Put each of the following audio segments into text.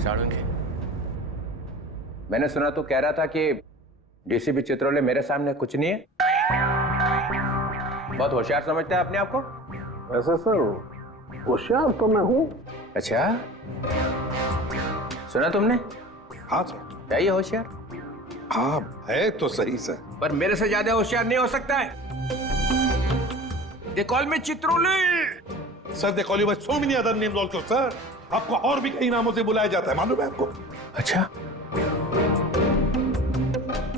साळुंखे, मैंने सुना तो कह रहा था कि डीसीपी चित्रोले मेरे सामने कुछ नहीं है। बहुत होशियार समझते हैं अपने आप को। वैसे सर होशियार तो मैं हूँ। अच्छा, सुना तुमने? हाँ सर। क्या ये होशियार? हाँ है तो सही सर, पर मेरे से ज्यादा होशियार नहीं हो सकता है। दे कॉल मी चित्रोले। Sir they call you by so many other names also sir. आपको और भी कई नामों से बुलाया जाता है, मालूम है आपको? अच्छा,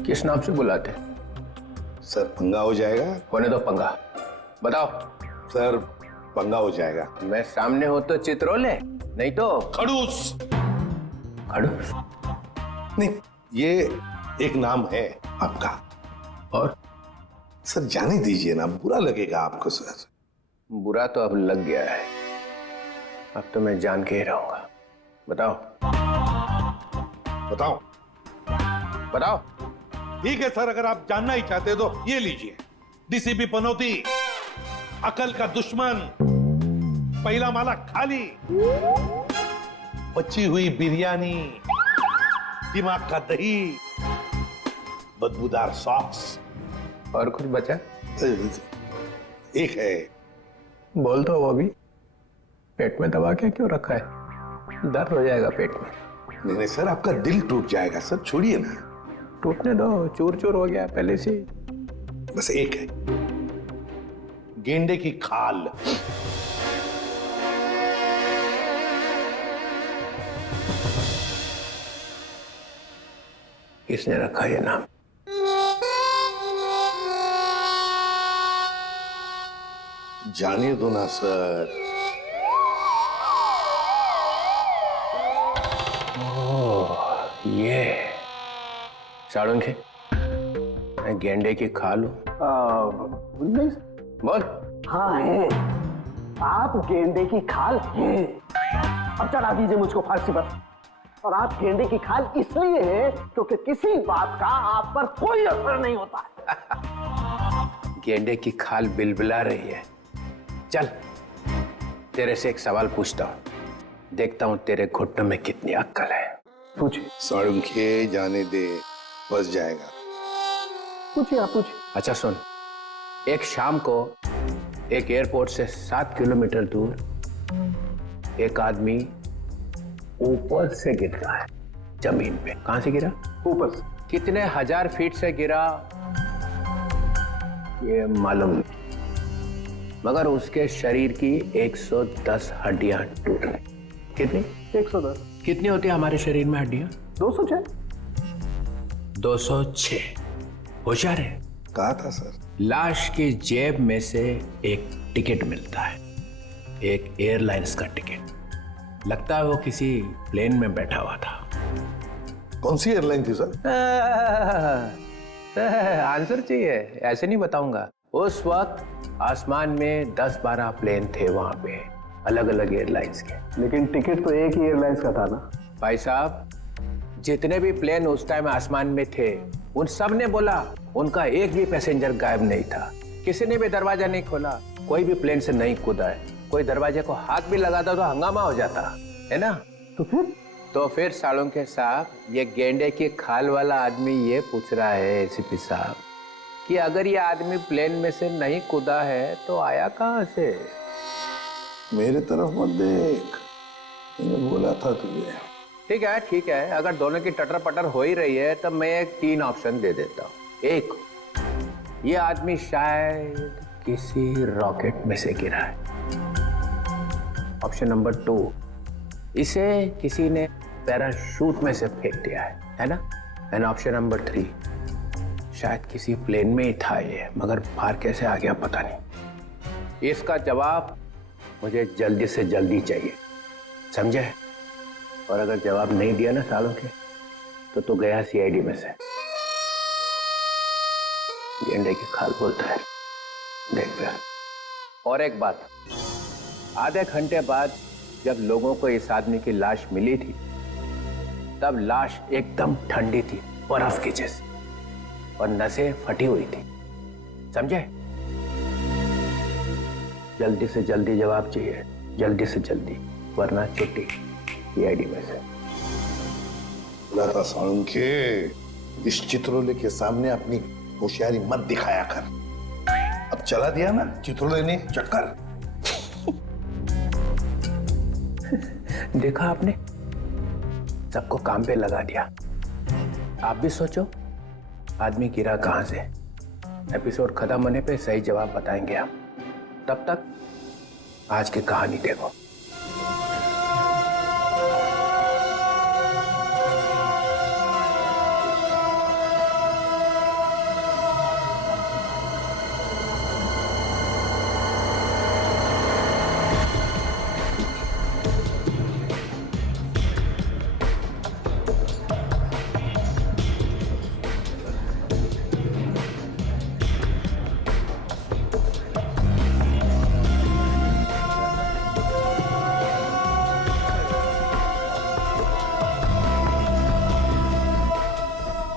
किस नाम से बुलाते? सर पंगा हो जाएगा। होने दो पंगा, बताओ। सर पंगा हो जाएगा। मैं सामने हो तो चित्रोले, नहीं तो खड़ूस। खड़ूस? नहीं, ये एक नाम है आपका। और सर जाने दीजिए ना, बुरा लगेगा आपको सर। बुरा तो अब लग गया है, अब तो मैं जान के ही रहूंगा। बताओ बताओ। बताओ। ठीक है सर, अगर आप जानना ही चाहते तो ये लीजिए, डीसीपी पनौती, अकल का दुश्मन, पहला माला खाली, बची हुई बिरयानी, दिमाग का दही, बदबूदार सॉक्स। और कुछ बचा? एक है। बोल दो वो भी। पेट में दबा के क्यों रखा है? दर्द हो जाएगा पेट में। नहीं नहीं सर, आपका दिल टूट जाएगा सर, छोड़िए ना। टूटने दो, चूर चूर हो गया पहले से। बस एक है, गेंडे की खाल। किसने रखा ये नाम? जाने दो ना सर। ये साळुंखे, मैं गेंडे की खाल हूं। नहीं बोल। हाँ है, आप गेंडे की खाल हैं। अब चढ़ा दीजिए मुझको फांसी पर। और आप गेंडे की खाल इसलिए है क्योंकि किसी बात का आप पर कोई असर नहीं होता। गेंडे की खाल बिलबिला रही है। चल, तेरे से एक सवाल पूछता हूं, देखता हूं तेरे घुटनों में कितनी अक्ल है। पूछिए। साळुंखे जाने दे, बस जाएगा। पूछिए, आप पूछिए। अच्छा सुन, एक शाम को एक एयरपोर्ट से 7 किलोमीटर दूर एक आदमी ऊपर से गिर रहा है जमीन पे। कहां से गिरा? ऊपर से। कितने हजार फीट से गिरा ये मालूम नहीं, मगर उसके शरीर की 110 हड्डियां टूट गई। कितनी? 110। कितनी होती है हमारे शरीर में हड्डियां? 206। 206। होशियार है। कहा था सर। लाश की जेब में से एक टिकट मिलता है, एक एयरलाइंस का टिकट। लगता है वो किसी प्लेन में बैठा हुआ था। कौन सी एयरलाइन थी सर? आंसर चाहिए? ऐसे नहीं बताऊंगा। उस वक्त आसमान में 10-12 प्लेन थे वहां पे, अलग अलग एयरलाइंस के। लेकिन टिकट तो एक ही एयरलाइंस का था ना भाई साहब, जितने भी प्लेन उस टाइम आसमान में थे उन सब ने बोला उनका एक भी पैसेंजर गायब नहीं था। किसी ने भी दरवाजा नहीं खोला, कोई भी प्लेन से नहीं कूदा है। कोई दरवाजे को हाथ भी लगाता तो हंगामा हो जाता है ना। तो फिर साळुंखे साहब, ये गेंडे की खाल वाला आदमी ये पूछ रहा है एसीपी साहब कि अगर ये आदमी प्लेन में से नहीं कूदा है तो आया कहां से? मेरे तरफ मत देख, मैंने बोला था तुझे। ठीक है, अगर दोनों की टटर पटर हो ही रही है तो मैं एक 3 ऑप्शन दे देता हूँ। एक, ये आदमी शायद किसी रॉकेट में से गिरा है। ऑप्शन नंबर 2, इसे किसी ने पैराशूट में से फेंक दिया है ना। एंड ऑप्शन नंबर 3, शायद किसी प्लेन में ही था ये, मगर बाहर कैसे आ गया पता नहीं। इसका जवाब मुझे जल्दी से जल्दी चाहिए, समझे? और अगर जवाब नहीं दिया ना साळुंखे तो गया सीआईडी में से। गेंडे की खाल बोलता है, देख फिर। और एक बात, आधे घंटे बाद जब लोगों को इस आदमी की लाश मिली थी तब लाश एकदम ठंडी थी, बर्फ की जैसी, और नसें फटी हुई थी, समझे? जल्दी से जल्दी जवाब चाहिए, जल्दी से जल्दी, वरना छुट्टी सीआईडी में से। बोला था साउंड के इस चित्रोले के सामने अपनी होशियारी मत दिखाया कर। अब चला दिया ना चित्रोले ने चक्कर। देखा आपने, सबको काम पे लगा दिया। आप भी सोचो आदमी गिरा कहां से। एपिसोड खत्म होने पे सही जवाब बताएंगे हम। तब तक आज की कहानी देखो।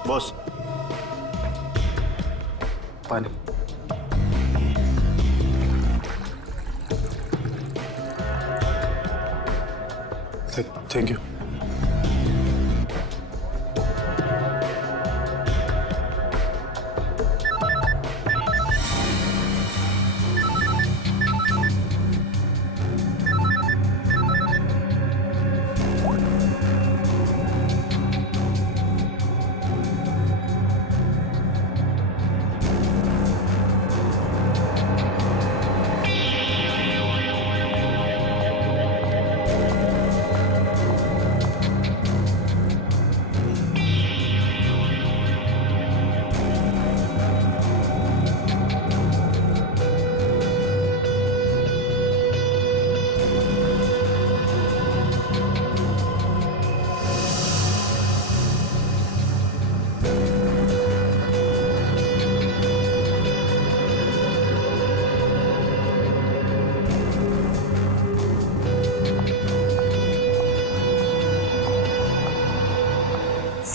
बॉस, पानी। Thank you.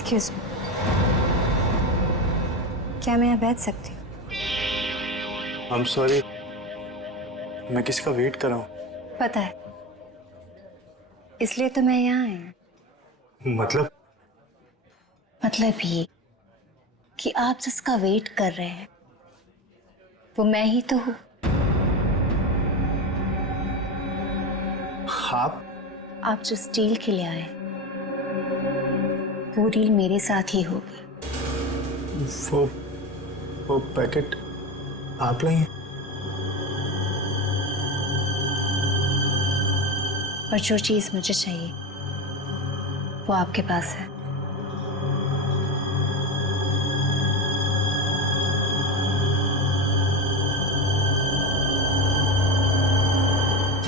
एक्सक्यूज मी, क्या मैं यहाँ बैठ सकती हूँ? आई एम सॉरी, मैं किसी का वेट कर रहा हूँ। पता है, इसलिए तो मैं यहाँ आई हूँ। मतलब ये कि आप जिसका वेट कर रहे हैं वो मैं ही तो हूँ। आप जो स्टील के लिए आए वो डील मेरे साथ ही होगी। वो पैकेट आप लाई हैं? और जो चीज मुझे चाहिए वो आपके पास है।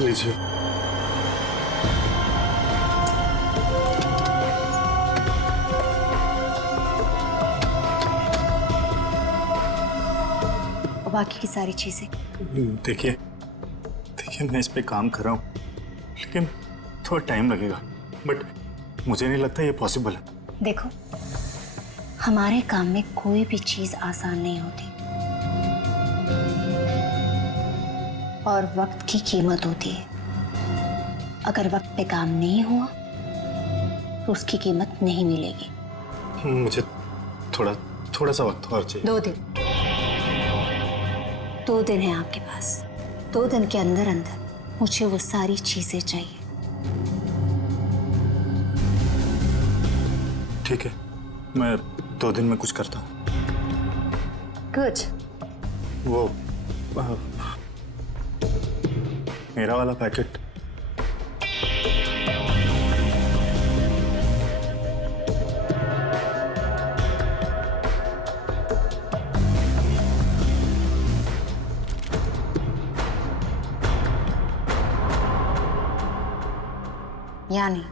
लीजिए। बाकी की सारी चीजें देखिए मैं इस पे काम कर रहा हूँ, लेकिन थोड़ा टाइम लगेगा, बट मुझे नहीं लगता ये पॉसिबल है। देखो, हमारे काम में कोई भी चीज आसान नहीं होती और वक्त की कीमत होती है। अगर वक्त पे काम नहीं हुआ तो उसकी कीमत नहीं मिलेगी। मुझे थोड़ा सा वक्त और चाहिए। 2 दिन है आपके पास। 2 दिन के अंदर मुझे वो सारी चीजें चाहिए। ठीक है, मैं 2 दिन में कुछ करता हूँ। गुड। वो मेरा वाला पैकेट यानी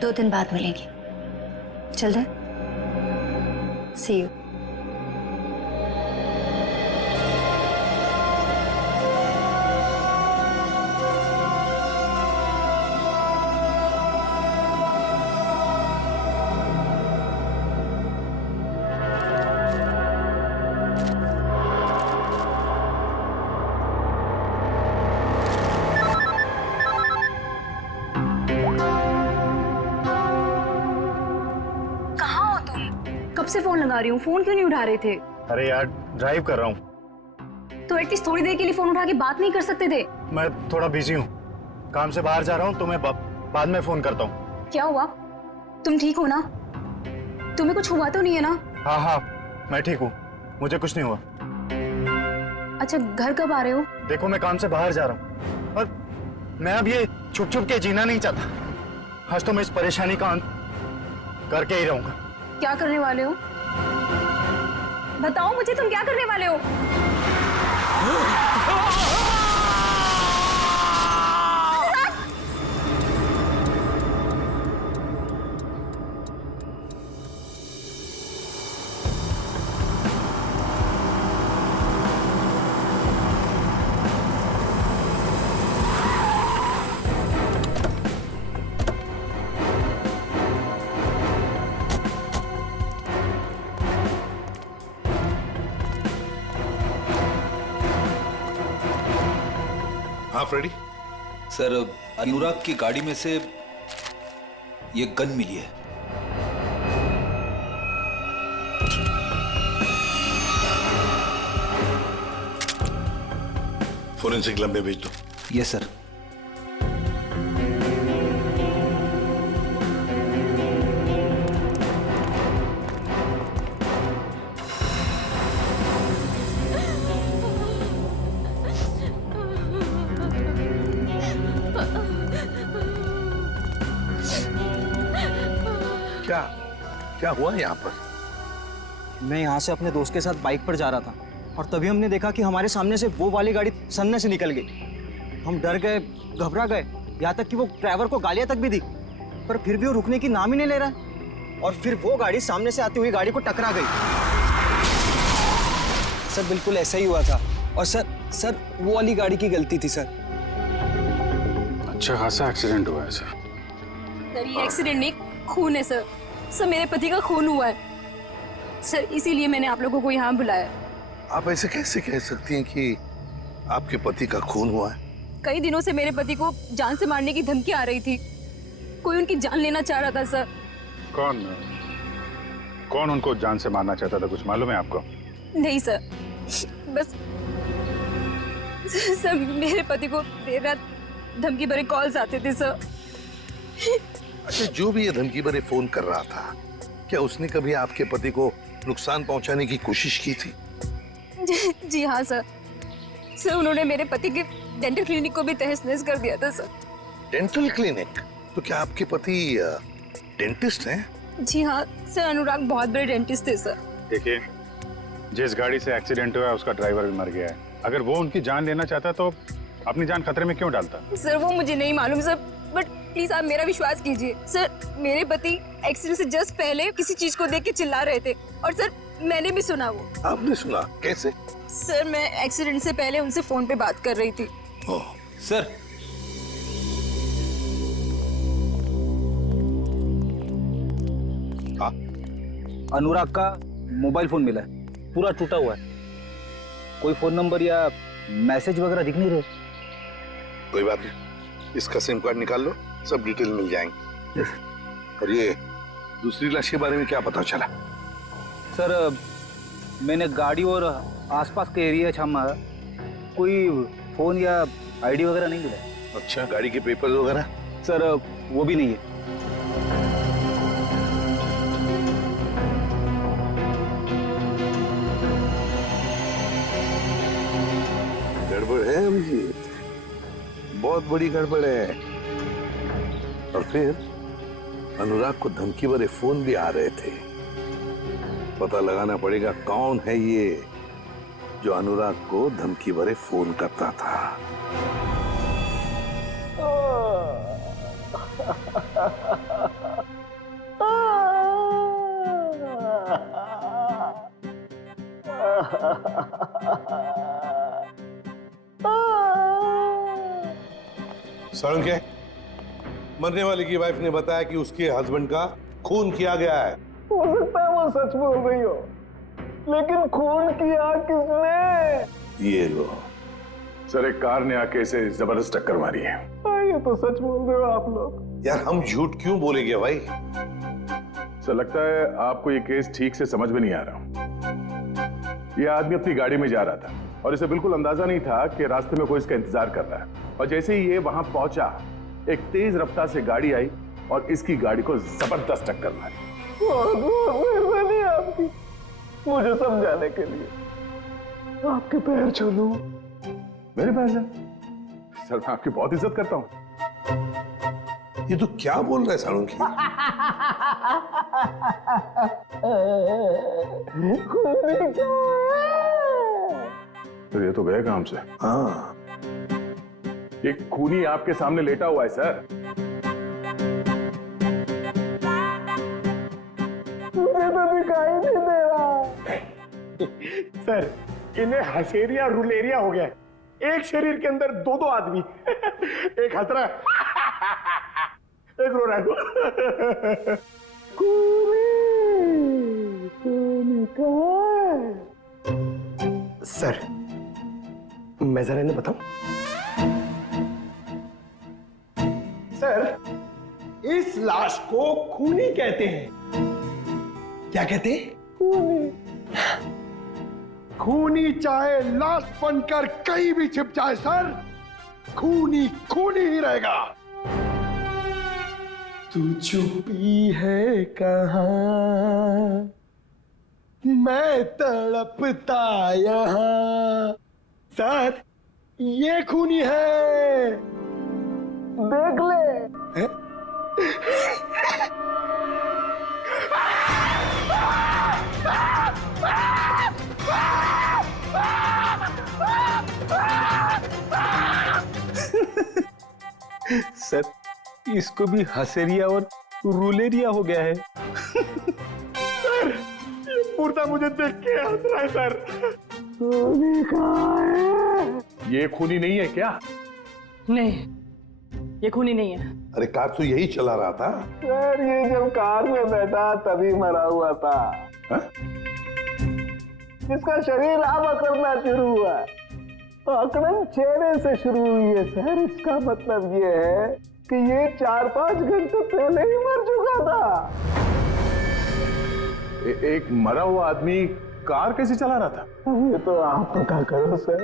दो दिन बाद मिलेंगे। चल रहे? सी यू। कब से फोन लगा रही हूँ, फोन क्यों नहीं उठा रहे थे? अरे यार ड्राइव कर रहा हूँ। तो एटलीस्ट थोड़ी देर के लिए फोन उठा के बात नहीं कर सकते थे? मैं थोड़ा बिजी हूँ, काम से बाहर जा रहा हूँ, तो मैं बाद में फोन करता हूँ। क्या हुआ? तुम ठीक हो ना? तुम्हें कुछ हुआ तो नहीं है ना? हाँ हाँ मैं ठीक हूँ, मुझे कुछ नहीं हुआ। अच्छा, घर कब आ रहे हो? देखो मैं काम से बाहर जा रहा हूँ और मैं अब ये छुप छुप के जीना नहीं चाहता। आज तो मैं इस परेशानी का अंत करके ही रहूंगा। क्या करने वाले हो? बताओ मुझे, तुम क्या करने वाले हो? हाँ फ्रेडी। सर, अनुराग की गाड़ी में से ये गन मिली है। फोरेंसिक लैब में भेज दो। Yes sir. क्या क्या हुआ यहाँ पर? मैं यहाँ से अपने दोस्त के साथ बाइक पर जा रहा था और तभी हमने देखा कि हमारे सामने से वो वाली गाड़ी सन्ने से निकल गई। हम डर गए, घबरा गए, यहाँ तक कि वो ड्राइवर को गालियाँ तक भी दी, पर फिर भी वो रुकने की नाम ही नहीं ले रहा। और फिर वो गाड़ी सामने से आती हुई गाड़ी को टकरा गई। सर बिल्कुल ऐसा ही हुआ था। और सर वो वाली गाड़ी की गलती थी सर। अच्छा खासा एक्सीडेंट हुआ है सर। सर ये एक्सीडेंट नहीं, खून है सर। सर मेरे पति का खून हुआ है सर, इसीलिए मैंने आप लोगों को यहाँ बुलाया। आप ऐसे कैसे कह सकती हैं कि आपके पति का खून हुआ है? कई दिनों से मेरे पति को जान से मारने की धमकी आ रही थी। कोई उनकी जान लेना चाह रहा था सर। कौन उनको जान से मारना चाहता था, कुछ मालूम है आपको? नहीं सर, बस सर मेरे पति को देर रात धमकी भरे कॉल्स आते थे सर। अच्छा, जो भी ये धमकी भरे फोन कर रहा था, क्या उसने कभी आपके पति को नुकसान पहुंचाने की कोशिश की थी? जी हाँ सर। सर उन्होंने मेरे पति के डेंटल क्लिनिक को भी तहस-नहस कर दिया था सर। Dental clinic? तो क्या आपके पति डेंटिस्ट हैं? जी हाँ सर, अनुराग बहुत बड़े डेंटिस्ट थे सर। देखिए, जिस गाड़ी से एक्सीडेंट हुआ है उसका ड्राइवर भी मर गया है। अगर वो उनकी जान लेना चाहता तो अपनी जान खतरे में क्यों डालता? सर वो मुझे नहीं मालूम सर, बट प्लीज आप मेरा विश्वास कीजिए सर। मेरे पति एक्सीडेंट से जस्ट पहले किसी चीज को देख के चिल्ला रहे थे और सर मैंने भी सुना। वो आपने सुना? कैसे? सर मैं एक्सीडेंट से पहले उनसे फोन पे बात कर रही थी। सर, अनुराग का मोबाइल फोन मिला है, पूरा टूटा हुआ है। कोई फोन नंबर या मैसेज वगैरह दिख नहीं रहे। कोई बात नहीं, इसका सिम कार्ड निकाल लो, सब डिटेल मिल जाएंगे। और ये दूसरी लाश के बारे में क्या पता चला? सर मैंने गाड़ी और आसपास के एरिया छामा, कोई फोन या आईडी वगैरह नहीं मिला। अच्छा, गाड़ी के पेपर्स वगैरह? सर वो भी नहीं है। गड़बड़ है अभिजीत, बहुत बड़ी गड़बड़ है। और फिर अनुराग को धमकी भरे फोन भी आ रहे थे। पता लगाना पड़ेगा कौन है ये जो अनुराग को धमकी भरे फोन करता था। सड़क है, मरने वाले की वाइफ ने बताया कि उसके हस्बैंड का खून किया गया है। हो सकता है वो सच बोल रही हो, लेकिन खून किया किसने? ये लो। सर एक कार ने आके इसे जबरदस्त टक्कर मारी है। ये तो सच बोल रहे हो आप लोग। यार हम झूठ क्यों बोलेंगे भाई? सर लगता है आपको ये केस ठीक से समझ में नहीं आ रहा। ये आदमी अपनी गाड़ी में जा रहा था और इसे बिल्कुल अंदाजा नहीं था कि रास्ते में कोई इसका इंतजार कर रहा है, और जैसे ही ये वहां पहुंचा एक तेज रफ्तार से गाड़ी आई और इसकी गाड़ी को जबरदस्त टक्कर मारी। बहुत बहुत मेहरबानी आपकी मुझे समझाने के लिए। आपके पैर छूलूं। मेरे पैर से? सर मैं आपकी बहुत इज्जत करता हूं। ये तो क्या बोल रहा है सालुंकी? तो ये तो गए काम से। हाँ, ये खूनी आपके सामने लेटा हुआ है सर। मुझे तो दिखाई नहीं दे रहा। सर इन्हें हसेरिया रुलेरिया हो गया है। एक शरीर के अंदर दो दो आदमी, एक हंस रहा है, एक रो रहा है। सर मैं जरा इन्हें बताऊं। सर इस लाश को खूनी कहते हैं। क्या कहते हैं? खूनी चाहे लाश बनकर कहीं भी छिप जाए सर, खूनी खूनी ही रहेगा। तू छुपी है कहां, मैं तड़पता यहां। सर ये खूनी है, देख ले। है? सर इसको भी हसेरिया और रुलेरिया हो गया है। सर ये मुर्दा मुझे देख के हंस रहा है सर। ये खूनी नहीं है क्या? नहीं ये खूनी नहीं है। अरे कार तो यही चला रहा था। सर ये जब कार में बैठा तभी मरा हुआ था। इसका शरीर अब अकड़ना शुरू हुआ। तो अकड़न चेहरे से शुरू हुई है सर। इसका मतलब ये है कि ये 4-5 घंटे पहले ही मर चुका था। एक मरा हुआ आदमी कार कैसे चला रहा था? ये तो आप पता करो सर।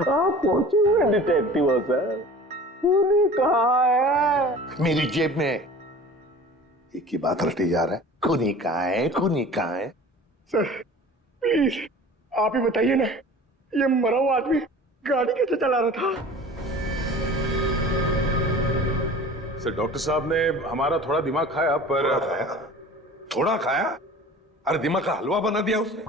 आप पहुंचे हुए डिटेक्टिव हो सर। खूनी कहाँ है? मेरी जेब में। एक ही बात रटी जा रहा है, खूनी कहाँ है, खूनी कहाँ है? सर प्लीज आप ही बताइए ना, ये मरा हुआ आदमी गाड़ी कैसे चला रहा था? सर डॉक्टर साहब ने हमारा थोड़ा दिमाग खाया, पर थोड़ा खाया? अरे दिमाग का हलवा बना दिया उसने।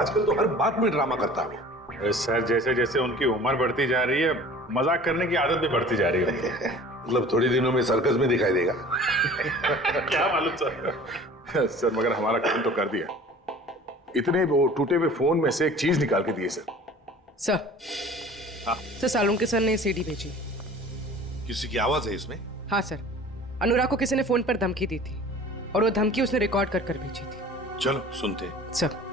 आजकल तो हर बात में ड्रामा करता है। सर जैसे जैसे उनकी उम्र बढ़ती जा रही है मजाक करने की आदत भी बढ़ती जा रही है। मतलब थोड़ी दिनों में सर्कस में दिखाई देगा। क्या मालूम सर। सर मगर हमारा काम तो कर दिया। इतने वो टूटे हुए फोन में से एक चीज निकाल के दिए sir. Sir sir Salunke sir ने सीडी भेजी। किसी की आवाज है इसमें? हाँ सर, अनुराग को किसी ने फोन पर धमकी दी थी और वो धमकी उसने रिकॉर्ड कर कर भेजी थी। चलो सुनते। सर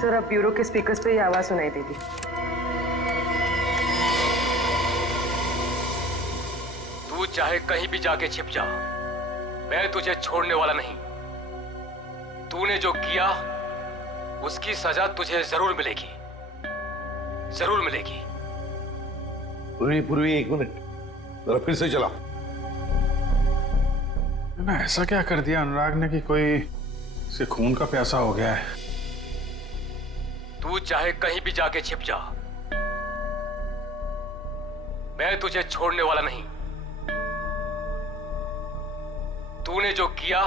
सर अब ब्यूरो के स्पीकर्स पे ये आवाज सुनाई देगी। तू चाहे कहीं भी जाके छिप जा, मैं तुझे छोड़ने वाला नहीं। तूने जो किया उसकी सजा तुझे जरूर मिलेगी, जरूर मिलेगी। पूर्वी एक मिनट जरा फिर से चला। मैं ऐसा क्या कर दिया अनुराग ने कि कोई से खून का प्यासा हो गया है? तू चाहे कहीं भी जाके छिप जा, मैं तुझे छोड़ने वाला नहीं। तूने जो किया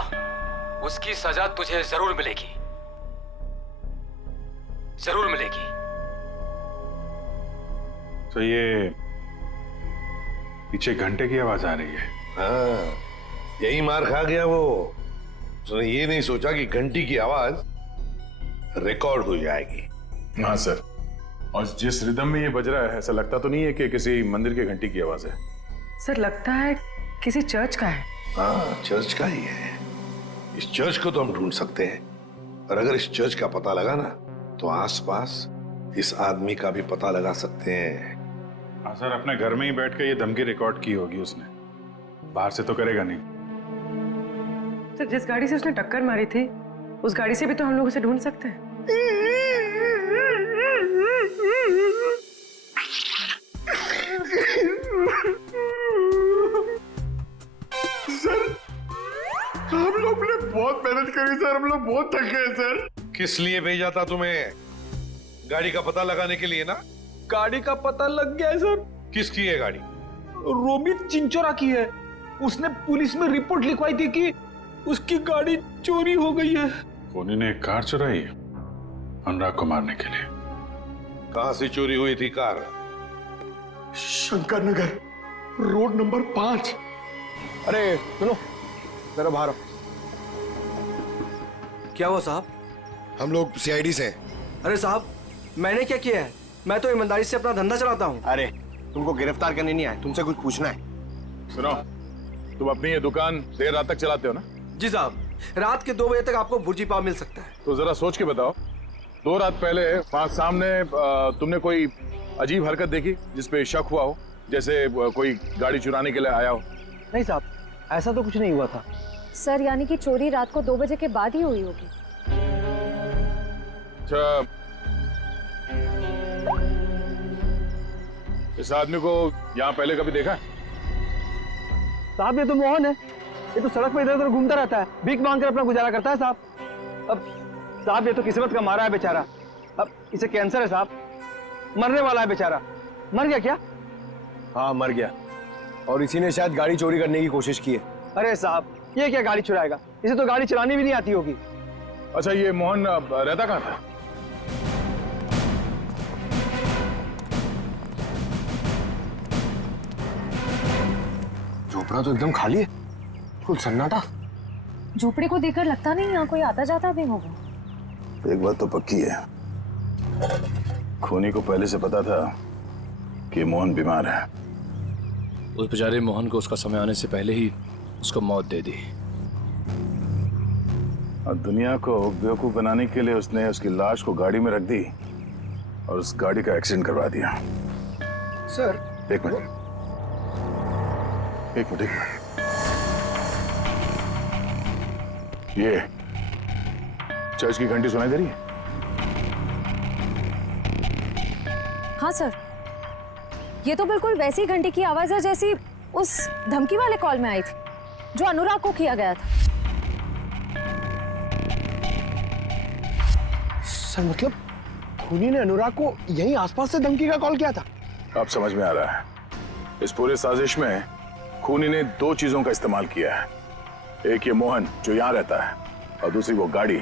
उसकी सजा तुझे जरूर मिलेगी, जरूर मिलेगी। तो ये पीछे घंटे की आवाज आ रही है। हाँ, यही मार खा गया वो। उसने ये नहीं सोचा कि घंटी की आवाज रिकॉर्ड हो जाएगी। हाँ सर, और जिस रिदम में ये बज रहा है ऐसा लगता तो नहीं है कि किसी मंदिर की घंटी की आवाज है। सर लगता है किसी चर्च का है। हाँ चर्च का ही है। इस चर्च को तो हम ढूंढ सकते हैं, और अगर इस चर्च का पता लगा ना तो आसपास इस आदमी का भी पता लगा सकते हैं। हाँ सर, अपने घर में ही बैठ के ये धमकी रिकॉर्ड की होगी उसने, बाहर से तो करेगा नहीं। सर जिस गाड़ी से उसने टक्कर मारी थी उस गाड़ी से भी तो हम लोग उसे ढूंढ सकते हैं। सर हम लोग ने बहुत मेहनत करी सर, हम लोग बहुत थक गए सर। किस लिए भेजा था तुम्हें? गाड़ी का पता लगाने के लिए ना? गाड़ी का पता लग गया है सर। किसकी है गाड़ी? रोमित चिंचोरा की है। उसने पुलिस में रिपोर्ट लिखवाई थी कि उसकी गाड़ी चोरी हो गई है। खूनी ने एक कार चुराई है अनुराग को मारने के लिए। कहां से चोरी हुई थी car? Shankar Nagar road number 5। अरे सुनो, मेरा बाहर आओ। क्या हुआ साहब? हम लोग सीआईडी से हैं। अरे साहब मैंने क्या किया है? मैं तो ईमानदारी से अपना धंधा चलाता हूँ। अरे तुमको गिरफ्तार करने नहीं आए, तुमसे कुछ पूछना है। सुनो, तुम अपनी ये दुकान देर रात तक चलाते हो ना? जी साहब, रात के 2 बजे तक आपको भुर्जी पाव मिल सकता है। तो जरा सोच के बताओ, 2 रात पहले वहां सामने तुमने कोई अजीब हरकत देखी जिसपे शक हुआ हो, जैसे कोई गाड़ी चुराने के लिए आया हो? नहीं साहब, ऐसा तो कुछ नहीं हुआ था। सर यानी कि चोरी रात को 2 बजे के बाद ही हुई होगी। अच्छा, इस आदमी को यहाँ पहले कभी देखा है? साहब ये तो मोहन है, ये तो सड़क पर इधर उधर घूमता रहता है, भीख मांगकर अपना गुजारा करता है साहब। अब साहब ये तो किस्मत का मारा है बेचारा। अब इसे कैंसर है साहब, मरने वाला है बेचारा। मर गया क्या? हाँ मर गया, और इसी ने शायद गाड़ी चोरी करने की कोशिश की है। अरे साहब ये क्या गाड़ी चुराएगा? इसे तो गाड़ी चलानी भी नहीं आती होगी। अच्छा, ये मोहन रहता कहाँ था? झोपड़ा तो एकदम खाली है, कुछ सन्नाटा। झोपड़ी को देखकर लगता नहीं यहाँ कोई आता जाता भी होगा। एक बात तो पक्की है, खूनी को पहले से पता था कि मोहन बीमार है। उस बेचारे मोहन को उसका समय आने से पहले ही उसको मौत दे दी। और दुनिया को बेवकूफ बनाने के लिए उसने उसकी लाश को गाड़ी में रख दी और उस गाड़ी का एक्सीडेंट करवा दिया। सर एक मिनट। ये चर्च की घंटी सुनाई दे रही है? हाँ सर, ये तो बिल्कुल वैसी घंटी की आवाज है जैसी उस धमकी वाले कॉल में आई थी जो अनुराग को किया गया था। सर मतलब खूनी ने अनुराग को यहीं आसपास से धमकी का कॉल किया था? अब समझ में आ रहा है। इस पूरे साजिश में खूनी ने 2 चीजों का इस्तेमाल किया है। एक ये मोहन जो यहाँ रहता है, और दूसरी वो गाड़ी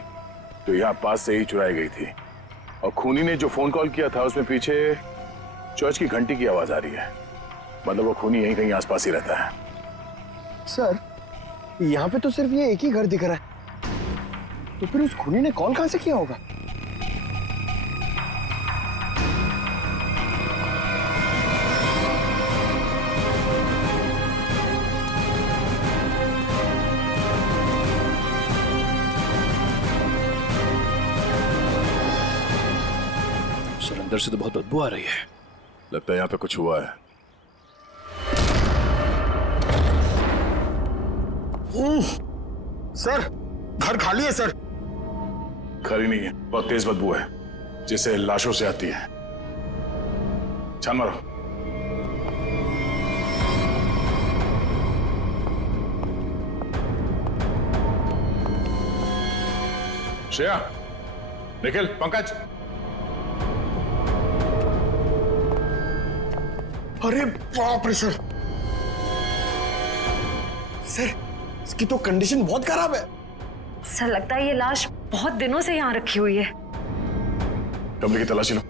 जो यहाँ पास से ही चुराई गई थी। और खूनी ने जो फोन कॉल किया था उसमें पीछे चर्च की घंटी की आवाज आ रही है। मतलब वो खूनी यहीं कहीं आसपास ही रहता है। सर यहाँ पे तो सिर्फ ये एक ही घर दिख रहा है, तो फिर उस खूनी ने कॉल कहां से किया होगा? अंदर से तो बहुत बदबू आ रही है। लगता है यहाँ पे कुछ हुआ है। सर घर खाली है सर। खाली नहीं है, बहुत तेज बदबू है जिसे लाशों से आती है। छान मारो। श्रेया, निखिल, पंकज। अरे बाप रे सर, सर इसकी तो कंडीशन बहुत खराब है। सर लगता है ये लाश बहुत दिनों से यहाँ रखी हुई है। कमरे की तलाशी लो।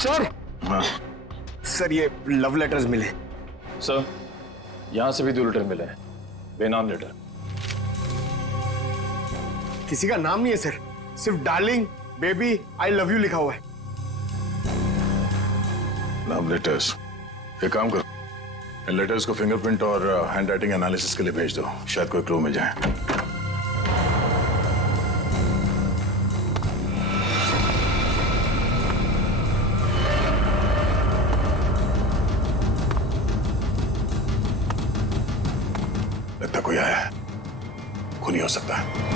सर हाँ सर, ये लव लेटर्स मिले। सर यहाँ से भी 2 लेटर मिले हैं, बेनाम लेटर। किसी का नाम नहीं है सर, सिर्फ darling, baby, I love you लिखा हुआ है। Love letters. एक काम करो, इन लेटर्स को फिंगरप्रिंट और हैंड राइटिंग एनालिसिस के लिए भेज दो, शायद कोई क्लू मिल जाए। लगता कोई आया है, खूनी हो सकता है।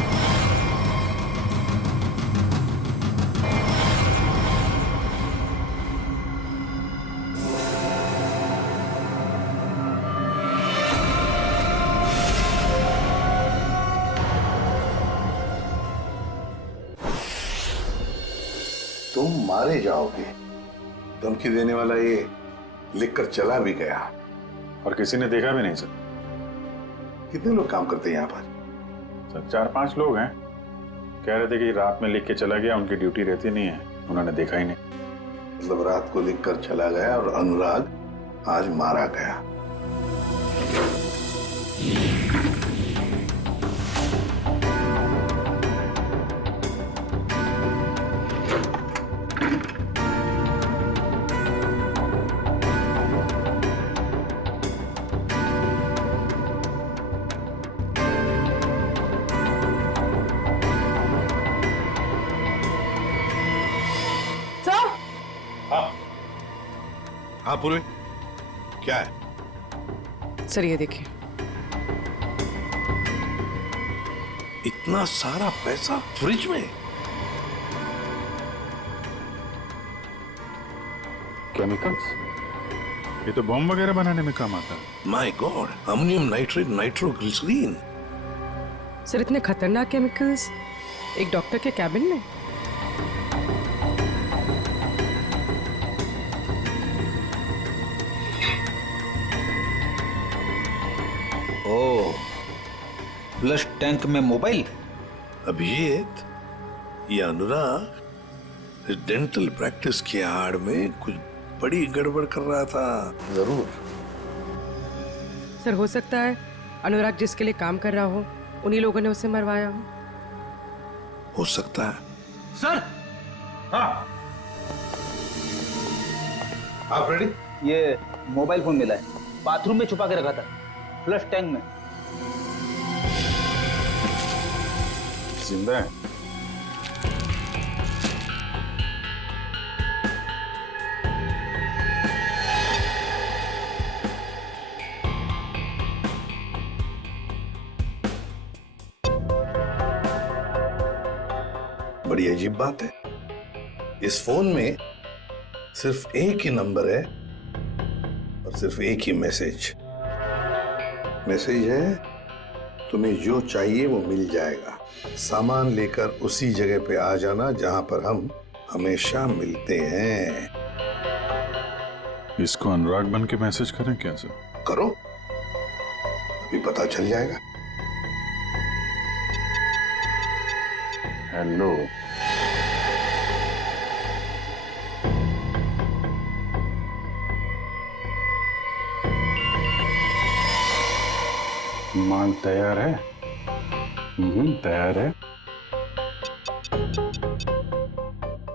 तुम मारे जाओगे, धमकी देने वाला ये लिखकर चला भी गया। और किसी ने देखा भी नहीं सर। कितने लोग काम करते हैं यहाँ पर? सर 4-5 लोग हैं, कह रहे थे कि रात में लिख के चला गया, उनकी ड्यूटी रहती नहीं है, उन्होंने देखा ही नहीं। मतलब रात को लिखकर चला गया और अनुराग आज मारा गया। हाँ पूर्वी, क्या है? सर ये देखिए, इतना सारा पैसा फ्रिज में? केमिकल्स? ये तो बॉम्ब वगैरह बनाने में काम आता है। My God, ammonium nitrate, nitroglycerine. Sir इतने खतरनाक केमिकल्स एक डॉक्टर के कैबिन में? ओह, फ्लश टैंक में मोबाइल। अभिजीत, ये अनुराग इस डेंटल प्रैक्टिस की आड़ में कुछ बड़ी गड़बड़ कर रहा था जरूर। सर हो सकता है अनुराग जिसके लिए काम कर रहा हो उन्हीं लोगों ने उसे मरवाया हो सकता है। सर। हाँ आप रेडी? ये मोबाइल फोन मिला है, बाथरूम में छुपा के रखा था, फ्लश टैंक में। जिंदा है? बड़ी अजीब बात है, इस फोन में सिर्फ एक ही नंबर है और सिर्फ एक ही मैसेज है, तुम्हें जो चाहिए वो मिल जाएगा, सामान लेकर उसी जगह पे आ जाना जहां पर हम हमेशा मिलते हैं। इसको अनुराग बन के मैसेज करें क्या सर? करो, अभी पता चल जाएगा। हेलो, माल तैयार है? तैयार है।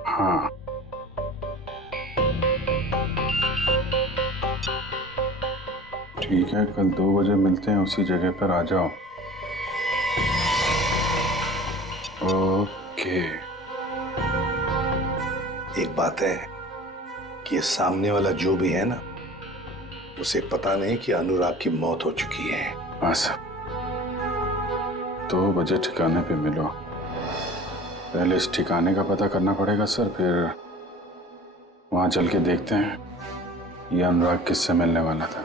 हाँ, ठीक है, कल 2 बजे मिलते हैं, उसी जगह पर आ जाओ। ओके। एक बात है कि ये सामने वाला जो भी है ना, उसे पता नहीं कि अनुराग की मौत हो चुकी है। हाँ सर, 2 बजे ठिकाने पे मिलो। पहले इस ठिकाने का पता करना पड़ेगा सर, फिर वहां चल के देखते हैं ये अनुराग किससे मिलने वाला था।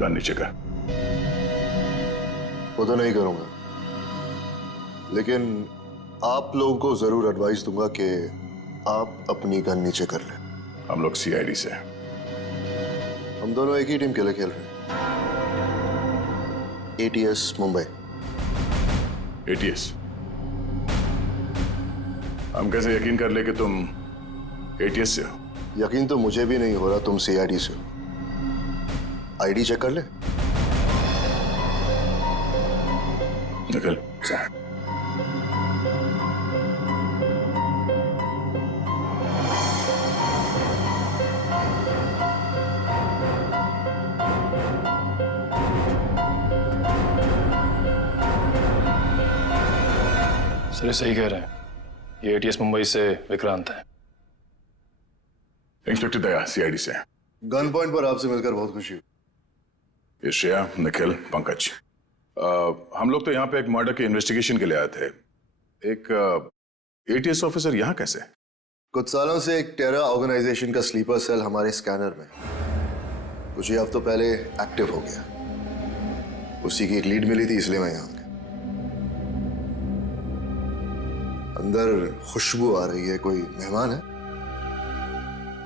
गन नीचे कर। वो तो नहीं करूंगा, लेकिन आप लोगों को जरूर एडवाइस दूंगा कि आप अपनी गन नीचे कर लें। हम लोग सीआईडी से हैं। हम दोनों एक ही टीम के लिए खेल रहे हैं, एटीएस मुंबई। एटीएस? हम कैसे यकीन कर ले कि तुम एटीएस से हो? यकीन तो मुझे भी नहीं हो रहा तुम सीआईडी से हो। आईडी चेक कर ले। निकल। सर ये सही कह रहे हैं, ये एटीएस मुंबई से विक्रांत है। इंस्पेक्टर दया, सीआईडी से। गन पॉइंट पर आपसे मिलकर बहुत खुशी हुई। ये श्रेया, निखिल, पंकज। हम लोग तो यहाँ पे एक मर्डर के इन्वेस्टिगेशन के लिए आए थे। एक एटीएस ऑफिसर यहाँ कैसे? कुछ सालों से एक टेरर ऑर्गेनाइजेशन का स्लीपर सेल हमारे स्कैनर में कुछ ही हफ्तों पहले एक्टिव हो गया। उसी की एक लीड मिली थी, इसलिए मैं यहाँ आ गया। अंदर खुशबू आ रही है, कोई मेहमान है?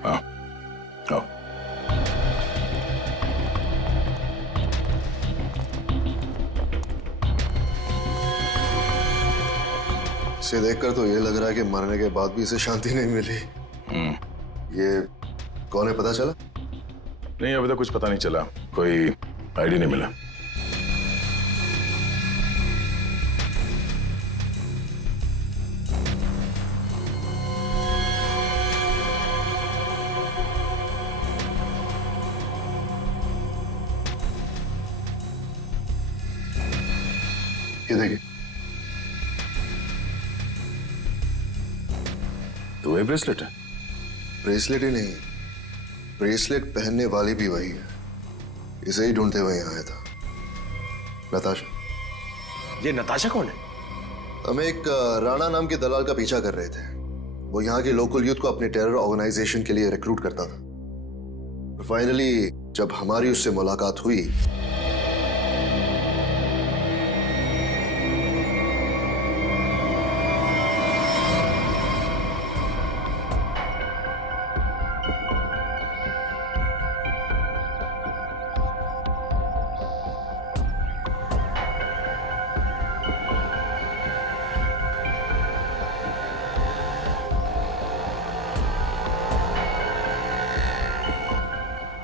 हाँ, आओ। इसे देखकर तो ये लग रहा है कि मरने के बाद भी इसे शांति नहीं मिली। ये कौन है, पता चला? नहीं, अभी तक कुछ पता नहीं चला, कोई आईडी नहीं मिला। ये देखिए, तो वही ब्रेसलेट है? ब्रेसलेट ही नहीं, ब्रेसलेट पहनने वाली भी वही है। इसे ही ढूंढते हुए यहाँ आया था। नताशा। ये नताशा कौन है? हम एक राणा नाम के दलाल का पीछा कर रहे थे। वो यहाँ के लोकल यूथ को अपने टेरर ऑर्गेनाइजेशन के लिए रिक्रूट करता था। फाइनली जब हमारी उससे मुलाकात हुई,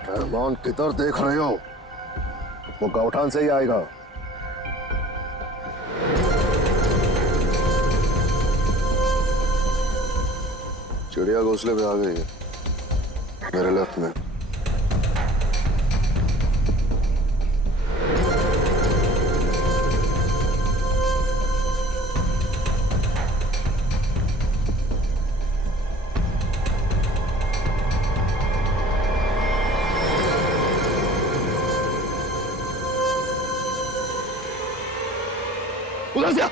रहमान किधर देख रहे हो? वो गौठान से ही आएगा। चिड़िया घोंसले पे आ गई है, मेरे लेफ्ट में। उधर से आ।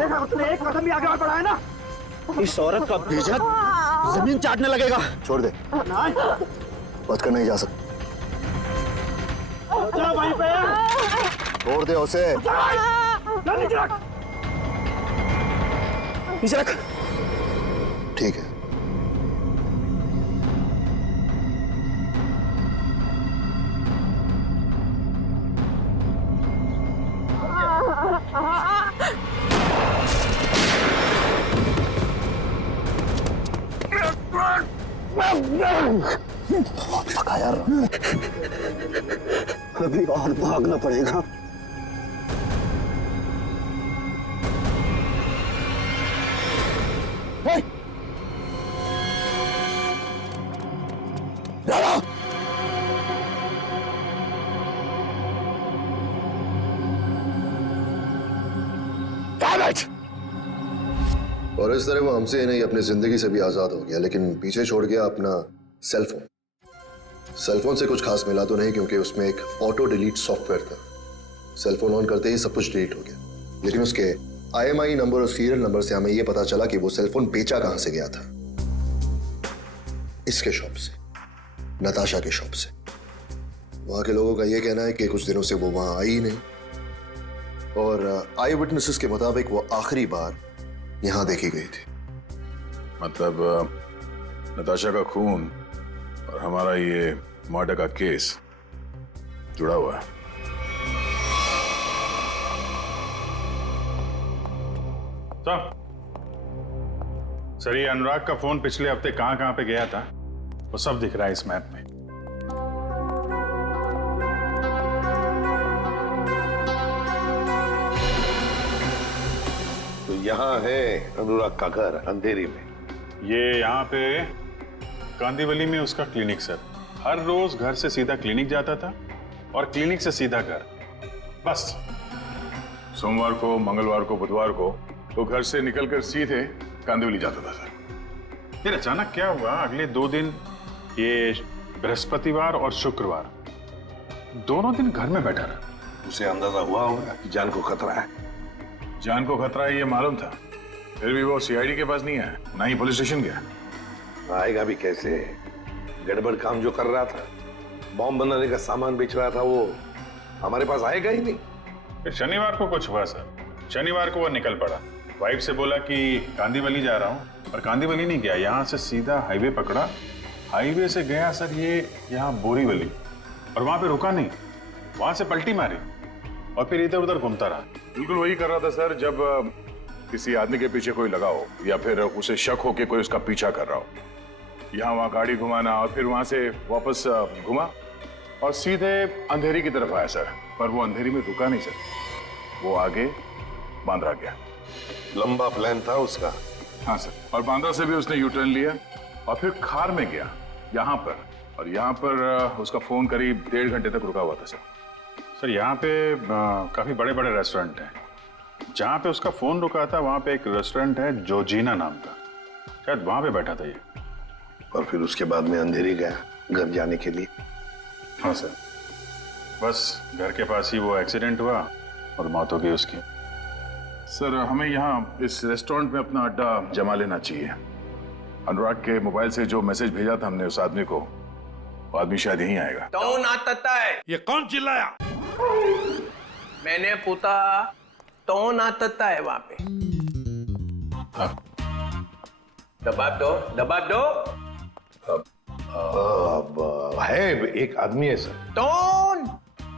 देखा, उसने एक कदम भी आगे और बढ़ाया ना, इस औरत का भेजक जमीन चाटने लगेगा। छोड़ दे, बच कर नहीं जा सकता। वहीं पे छोड़ दे उसे। नीचे रख। नीचे रख। ठीक है। बहुत थका यार, अभी और भागना पड़ेगा। और इस तरह वो हमसे ही नहीं अपनी जिंदगी से भी आजाद हो गया, लेकिन पीछे छोड़ गया अपना सेलफोन। सेलफोन से कुछ खास मिला तो नहीं, क्योंकि उसमें एक ऑटो डिलीट सॉफ्टवेयर था। सेलफोन ऑन करते ही सब कुछ डिलीट हो गया, लेकिन उसके IMEI नंबर और सीरियल नंबर से हमें यह पता चला कि वो सेलफोन बेचा कहां से गया था। इसके शॉप से, नताशा के शॉप से। वहां के लोगों का यह कहना है कि कुछ दिनों से वो वहां आई ही नहीं, और आई विटनेसेस के मुताबिक वो आखिरी बार यहां देखी गई थी। मतलब नताशा का खून और हमारा ये मर्डर का केस जुड़ा हुआ है। सर, ये अनुराग का फोन पिछले हफ्ते कहां कहां पे गया था वो सब दिख रहा है इस मैप में। तो यहाँ है अनुराग का घर अंधेरी में। ये यहाँ पे कांदीवली में उसका क्लिनिक सर। हर रोज घर से सीधा क्लिनिक जाता था और क्लिनिक से सीधा घर, बस। सोमवार को, मंगलवार को, बुधवार को तो घर से निकलकर सीधे कांदिवली जाता था सर। फिर अचानक क्या हुआ, अगले 2 दिन, ये बृहस्पतिवार और शुक्रवार, दोनों दिन घर में बैठा रहा। उसे अंदाजा हुआ होगा कि जान को खतरा है। जान को खतरा है ये मालूम था, फिर भी वो CID के पास नहीं आया, ना ही पुलिस स्टेशन गया। आएगा भी कैसे? गड़बड़ काम जो कर रहा था, बॉम्ब बनाने का सामान बेच रहा था, वो हमारे पास आएगा ही नहीं। फिर शनिवार को कुछ हुआ सर। शनिवार को वो निकल पड़ा, वाइफ से बोला कि कांदीवली जा रहा हूँ, पर कांदीवली नहीं गया, यहाँ से सीधा हाईवे पकड़ा। हाईवे से गया सर ये यहाँ बोरीवली, और वहां पे रुका नहीं, वहां से पलटी मारी और फिर इधर उधर घूमता रहा। बिल्कुल वही कर रहा था सर, जब किसी आदमी के पीछे कोई लगा हो या फिर उसे शक हो कि कोई उसका पीछा कर रहा हो। यहाँ वहाँ गाड़ी घुमाना और फिर वहां से वापस घुमा और सीधे अंधेरी की तरफ आया सर। पर वो अंधेरी में रुका नहीं सर, वो आगे बांद्रा गया। लंबा प्लान था उसका। हाँ सर, और बांद्रा से भी उसने U-टर्न लिया और फिर खार में गया यहाँ पर, और यहाँ पर उसका फोन करीब 1.5 घंटे तक रुका हुआ था सर। सर यहाँ पे काफी बड़े बड़े रेस्टोरेंट हैं, जहाँ पे उसका फोन रुका था वहाँ पे एक रेस्टोरेंट है जोजीना नाम का, शायद वहाँ पे बैठा था ये। और फिर उसके बाद में अंधेरी गया घर जाने के लिए। हाँ सर, बस घर के पास ही वो एक्सीडेंट हुआ और मौत हो गई उसकी। सर हमें यहाँ इस रेस्टोरेंट में अपना अड्डा जमा लेना चाहिए। अनुराग के मोबाइल से जो मैसेज भेजा था हमने उस आदमी को, वो आदमी शायद यहीं आएगा। कौन आता है? ये कौन चिल्लाया? मैंने पूछा कौन आता है वहां पे? दबाव दो, दबाव दो। है एक आदमी है सर। कौन?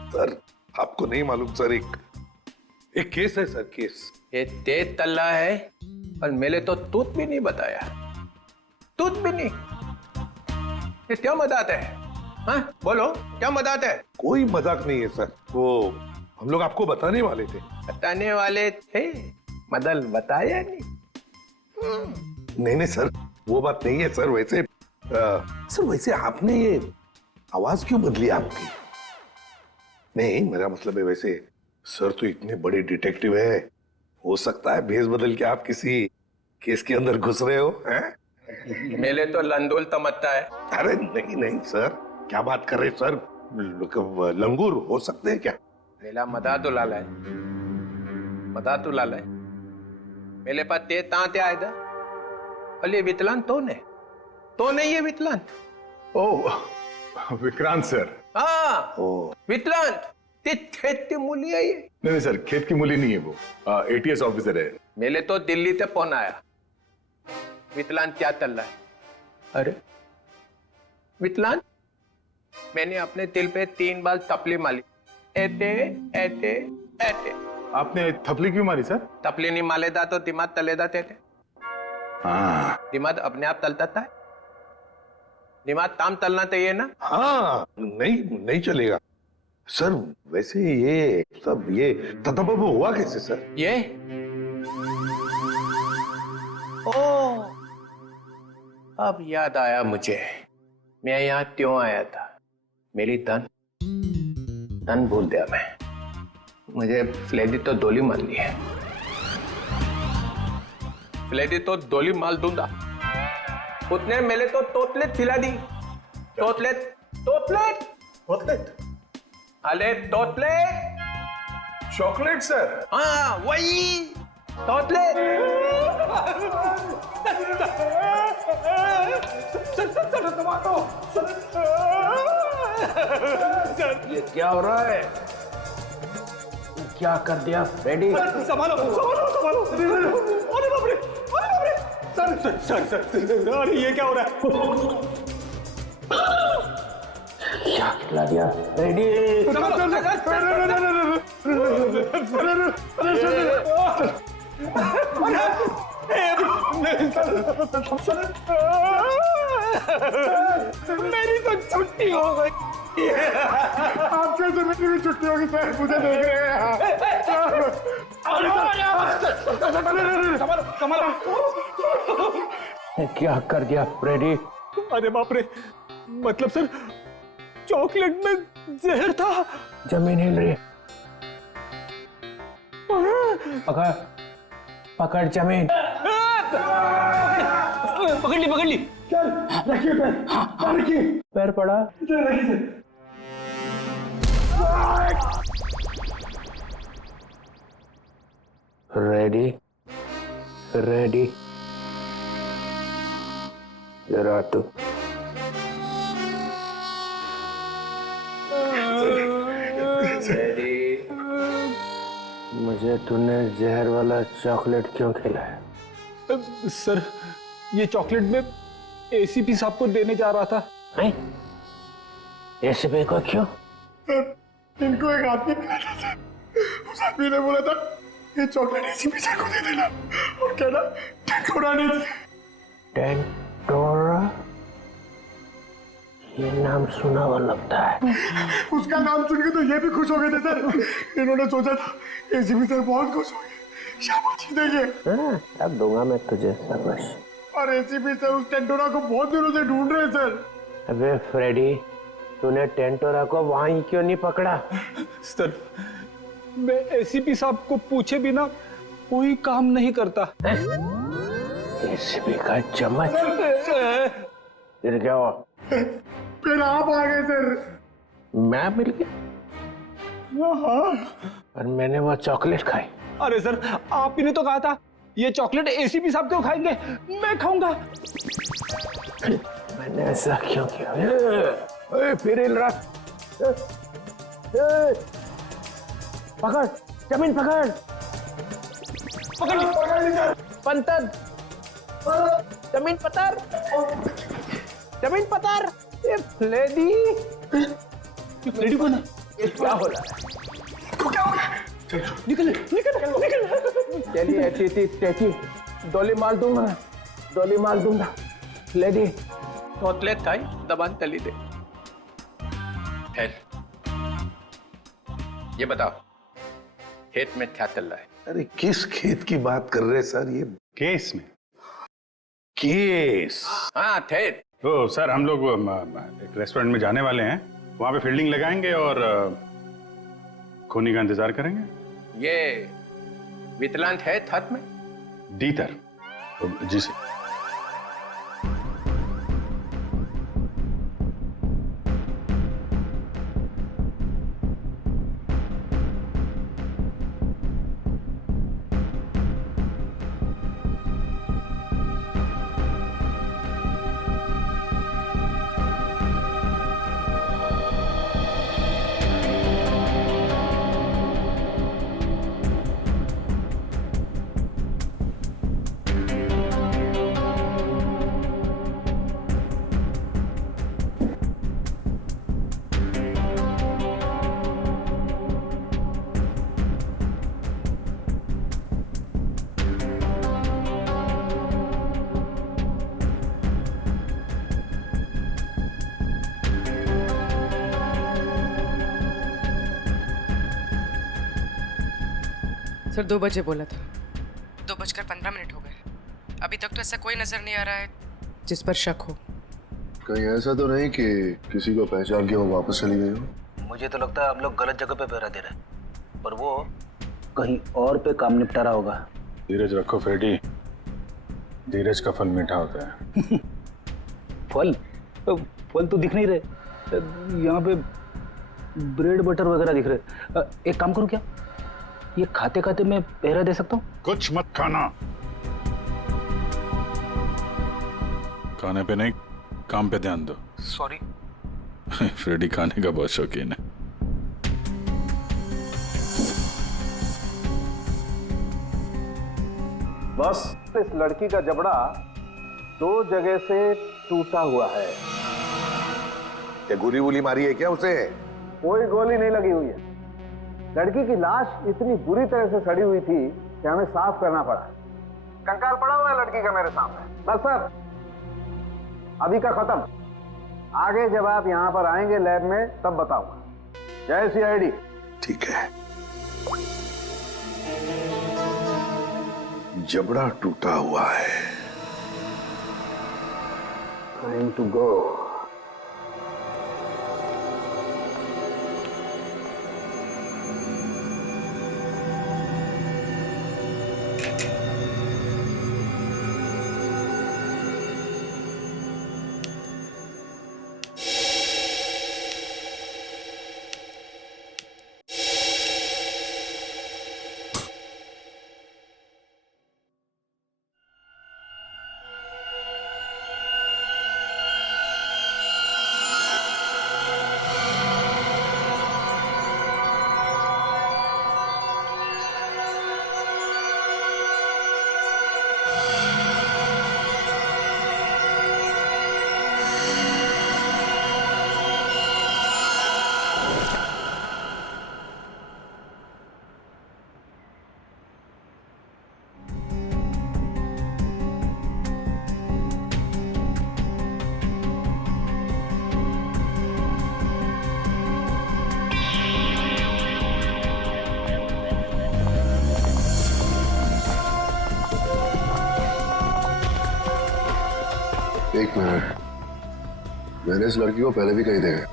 सर आपको नहीं मालूम सर, एक केस है सर, केस। ये तेज तल्ला है और मेरे तो तूत भी नहीं बताया, तूत भी नहीं। ये क्या मजाक है? हाँ बोलो, क्या मजाक है? कोई मजाक नहीं है सर, वो हम लोग आपको बताने वाले थे। बताने वाले थे, मदल बताया नहीं। नहीं सर, वो बात नहीं है सर। वैसे सर, वैसे आपने ये आवाज क्यों बदली आपकी? नहीं मेरा मतलब है, वैसे सर तो इतने बड़े डिटेक्टिव है, हो सकता है भेष बदल के आप किसी केस के अंदर घुस रहे हो हैं? मेरे तो लंदोल तमत्ता है। अरे नहीं नहीं सर, क्या बात कर रहे सर? लंगूर हो सकते हैं क्या? मेरा मदा तो लाला है, मदा तो लाला है। मेरे पास ते तांते आए था, अले विकलांत तो नहीं ये विकलांत। ओह विक्रांत सर। हाँ विकलांत, ते खेत की मूली है ये। नहीं सर, खेत की मूली नहीं है वो, ATS ऑफिसर है। मेरे तो दिल्ली से फोन आया, विकलांत क्या चल रहा है? अरे विकलांत, मैंने अपने दिल पे 3 बार थपली मारी, ऐसे ऐसे ऐसे। आपने थपली क्यों मारी सर? थपली नहीं मालेदा तो दिमाग तलेदा थे। हाँ, दिमाग अपने आप तलता था, दिमाग ताम तलना चाहिए ना। हाँ नहीं चलेगा सर। वैसे ये सब ये ततबब हुआ कैसे सर? ये ओ अब याद आया मुझे, मैं यहाँ क्यों आया था। मेरी तन भूल दिया मैं, मुझे फ्लेडी तो दोली मार ली है। फ्लेडी तो दोली मार दूंगा, उसने मेरे तो तोतलेट खिला दी। तोतलेट तोतलेट तोतलेट, अरे तोतलेट चॉकलेट सर। हाँ वही तोतले ये क्या हो रहा है? क्या कर दिया फ्रेडी? संभालो संभालो संभालो। अरे बाप रे, अरे बाप रे। सर, अरे ये क्या हो रहा है? क्या खिला दिया फ्रेडी? मेरी तो छुट्टी हो गई। आप कैसे मेरी छुट्टी होगी सर? मुझे देख रहे हैं। क्या कर दिया फ्रेडी? अरे बाप रे, मतलब सर चॉकलेट में जहर था। जमीन हिल रही है। पकड़ जमीन। पकड़ ली। चल रखिए पैर, रखिए। पैर पड़ा। रखिए रेडी रेडी जरा तू रेडी। मुझे तूने जहर वाला चॉकलेट क्यों खिलाया? सर ये चॉकलेट में एसीपी साहब को देने जा रहा था। एसीपी को क्यों? इनको एक आदमी मिला था। उस आदमी ने बोला था ये चॉकलेट एसीपी साहब को दे देना और कहना टेंटोरा नहीं थी। टेंटोरा? ये नाम सुना हुआ लगता है। उसका नाम सुन के तो ये भी खुश हो गए थे सर। इन्होंने सोचा था एसीपी सर बहुत खुश हो गए, शाबाशी देंगे। अब दूंगा मैं तुझे शाबाश। और एसीपी सर उस टेंटोरा को बहुत दिनों से ढूंढ रहे हैं सर। अबे फ्रेडी, तूने टेंटोरा को वहीं क्यों नहीं पकड़ा? सर मैं एसीपी साहब को पूछे बिना कोई काम नहीं करता। एसीपी का चम्मच? फिर क्या हुआ? फिर आप आ गए सर। मैं मिल गया? हाँ। और मैंने वो चॉकलेट खाई। अरे सर आप ही ने तो कहा था ये चॉकलेट एसीपी साहब क्यों खाएंगे, मैं खाऊंगा। मैंने ऐसा क्यों किया? फिर हिल रहा। पकड़ जमीन, पकड़ पकड़ ली सर। पंतर जमीन पतर, जमीन पतर। ये फ्लेडी कौन है? ये क्या हो रहा है? क्या हो रहा है? निकल। चलिए ऐसी डोली मार दूंगा। लेडी तोतले खाई दबान तली दे। ये बताओ खेत में क्या चल रहा है? अरे किस खेत की बात कर रहे हैं सर? ये केस में केस? हाँ खेत। तो सर हम लोग एक रेस्टोरेंट में जाने वाले हैं, वहां पे फील्डिंग लगाएंगे और खूनी का इंतजार करेंगे। ये वितलांत है हाथ में? डीतर। जी सर। सर 2 बजे बोला था, 2:15 हो गए। अभी तक तो ऐसा कोई नजर नहीं आ रहा है जिस पर शक हो। कहीं ऐसा तो नहीं कि किसी को पहचान के वो वापस चली गई हो? मुझे तो लगता है आप लोग गलत जगह पे पहरा दे रहे हैं, पर वो कहीं और पे काम निपटा रहा होगा। धीरज रखो फ्रेडी, धीरज का फल मीठा होता है। फल तो दिख नहीं रहे, यहाँ पे ब्रेड बटर वगैरह दिख रहे। एक काम करूँ क्या, ये खाते खाते मैं पहरा दे सकता हूँ? कुछ मत खाना। खाने पे नहीं, काम पे ध्यान दो। सॉरी। फ्रेडी खाने का बहुत शौकीन है। बस इस लड़की का जबड़ा 2 जगह से टूटा हुआ है। क्या गोली वोली मारी है क्या उसे? कोई गोली नहीं लगी हुई है। लड़की की लाश इतनी बुरी तरह से सड़ी हुई थी कि हमें साफ करना पड़ा। कंकाल पड़ा हुआ है लड़की का मेरे सामने। बस सर, अभी का खत्म। आगे जब आप यहां पर आएंगे लैब में तब बताऊंगा। जय CID। ठीक है। जबड़ा टूटा हुआ है। Time to go. एक मिनट, मैंने इस लड़की को पहले भी कहीं देखा।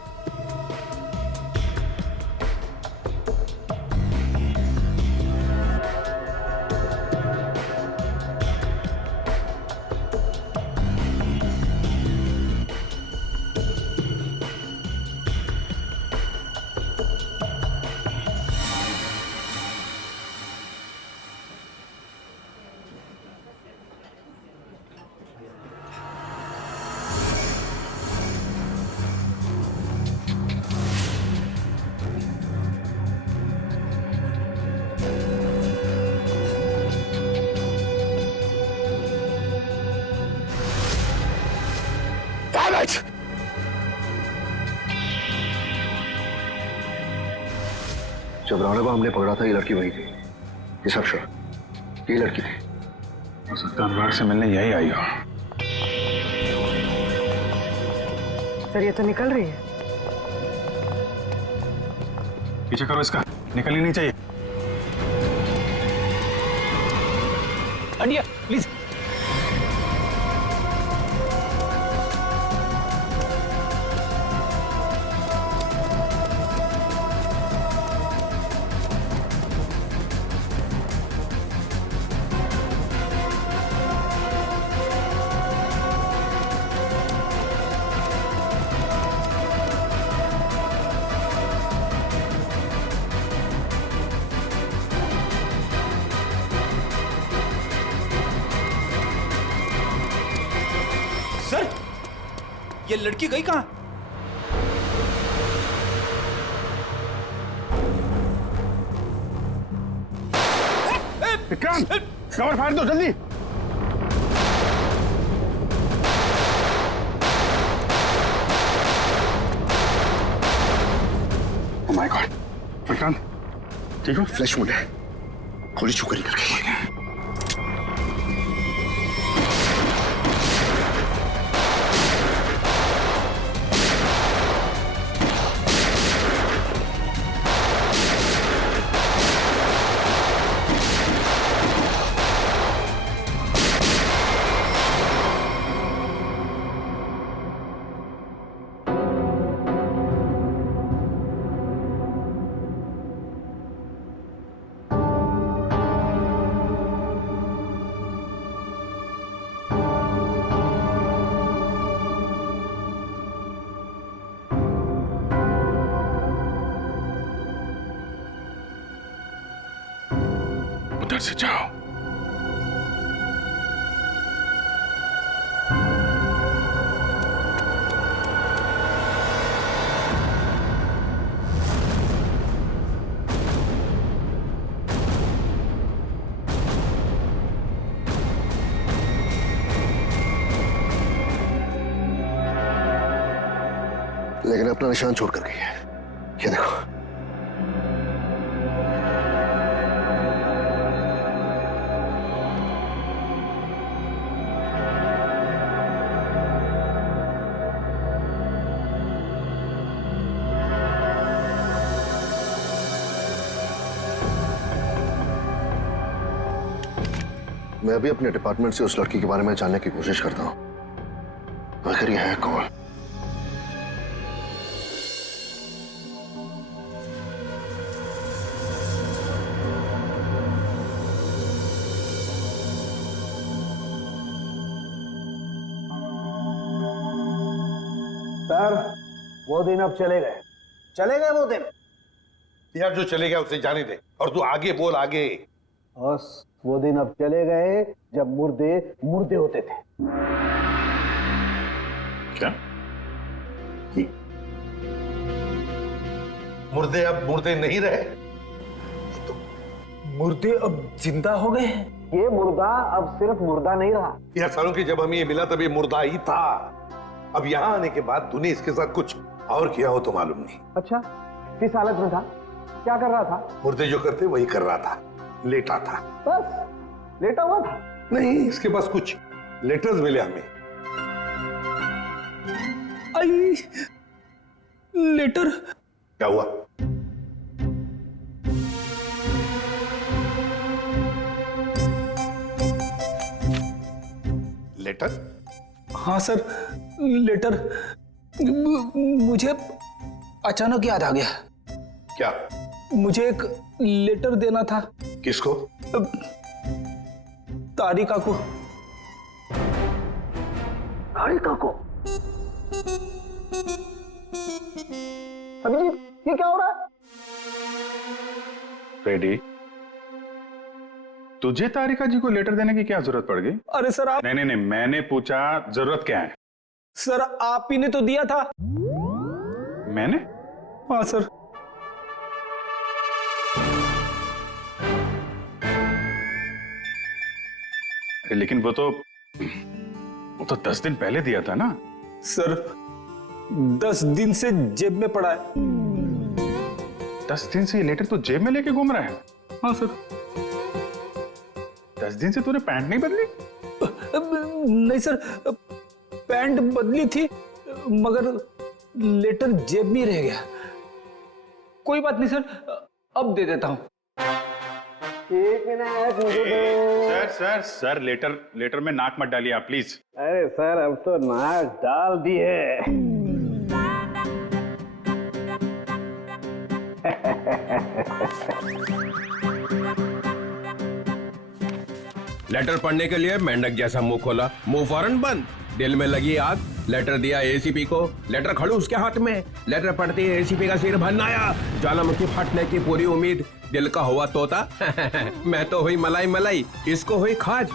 जब राणा को हमने पकड़ा था ये लड़की वही थी। ये सब श्योर, ये लड़की थी। हो सकता है अनुराग से मिलने यही आई हो। सर ये तो निकल रही है। पीछे करो इसका, निकलनी नहीं चाहिए। हटिए प्लीज। ये लड़की गई कहां? विक्रांत, कवर फाड़ दो जल्दी। ओह माय गॉड, विक्रांत ठीक हो? फ्लैश मूड है, गोली छूकर निकल गई। घर से जाओ। लेकिन अपना निशान छोड़ कर गई है, ये देखो। मैं अभी अपने डिपार्टमेंट से उस लड़की के बारे में जानने की कोशिश करता हूं। आखिर ये है कौन? सर, वो दिन अब चले गए। चले गए वो दिन। यार जो चले गया उसे जाने दे, और तू आगे बोल, आगे। बस वो दिन अब चले गए जब मुर्दे मुर्दे होते थे। क्या? मुर्दे अब मुर्दे नहीं रहे, मुर्दे अब जिंदा हो गए हैं। ये मुर्दा अब सिर्फ मुर्दा नहीं रहा। यार सालों की जब हमें ये मिला तब ये मुर्दा ही था। अब यहाँ आने के बाद तूने इसके साथ कुछ और किया हो तो मालूम नहीं। अच्छा, किस हालत में था? क्या कर रहा था? मुर्दे जो करते वही कर रहा था, लेटा था। बस लेटा हुआ था? नहीं, इसके पास कुछ लेटर्स मिले हमें। आई लेटर? क्या हुआ? लेटर? हाँ सर, लेटर। मुझे अचानक याद आ गया। क्या? मुझे एक लेटर देना था। किसको? तारिका को। तारिका को? अभिजीत, ये क्या हो रहा है? रेडी? तुझे तारिका जी को लेटर देने की क्या जरूरत पड़ गई? अरे सर आप... नहीं, मैंने पूछा जरूरत क्या है। सर आप ही ने तो दिया था। मैंने? हाँ सर। लेकिन वो तो 10 दिन पहले दिया था ना। सर 10 दिन से जेब में पड़ा है। 10 दिन से ये लेटर तो जेब में लेके घूम रहा है? हाँ सर। 10 दिन से तूने पैंट नहीं बदली? नहीं सर, पैंट बदली थी मगर लेटर जेब में रह गया। कोई बात नहीं सर, अब दे देता हूं। एक मिनट मुझे दो। सर लेटर में नाक मत डालिए आप प्लीज। अरे सर अब तो नाक डाल दी है। लेटर पढ़ने के लिए मेंढक जैसा मुंह खोला, मुंह फौरन बंद। दिल में लगी आग। लेटर दिया एसीपी को, लेटर खड़ूस के हाथ में। लेटर पढ़ते ही एसीपी का सिर भन्नाया, ज्वालामुखी फटने की पूरी उम्मीद। दिल का हुआ तोता मैं तो हुई मलाई मलाई, इसको हुई खाज।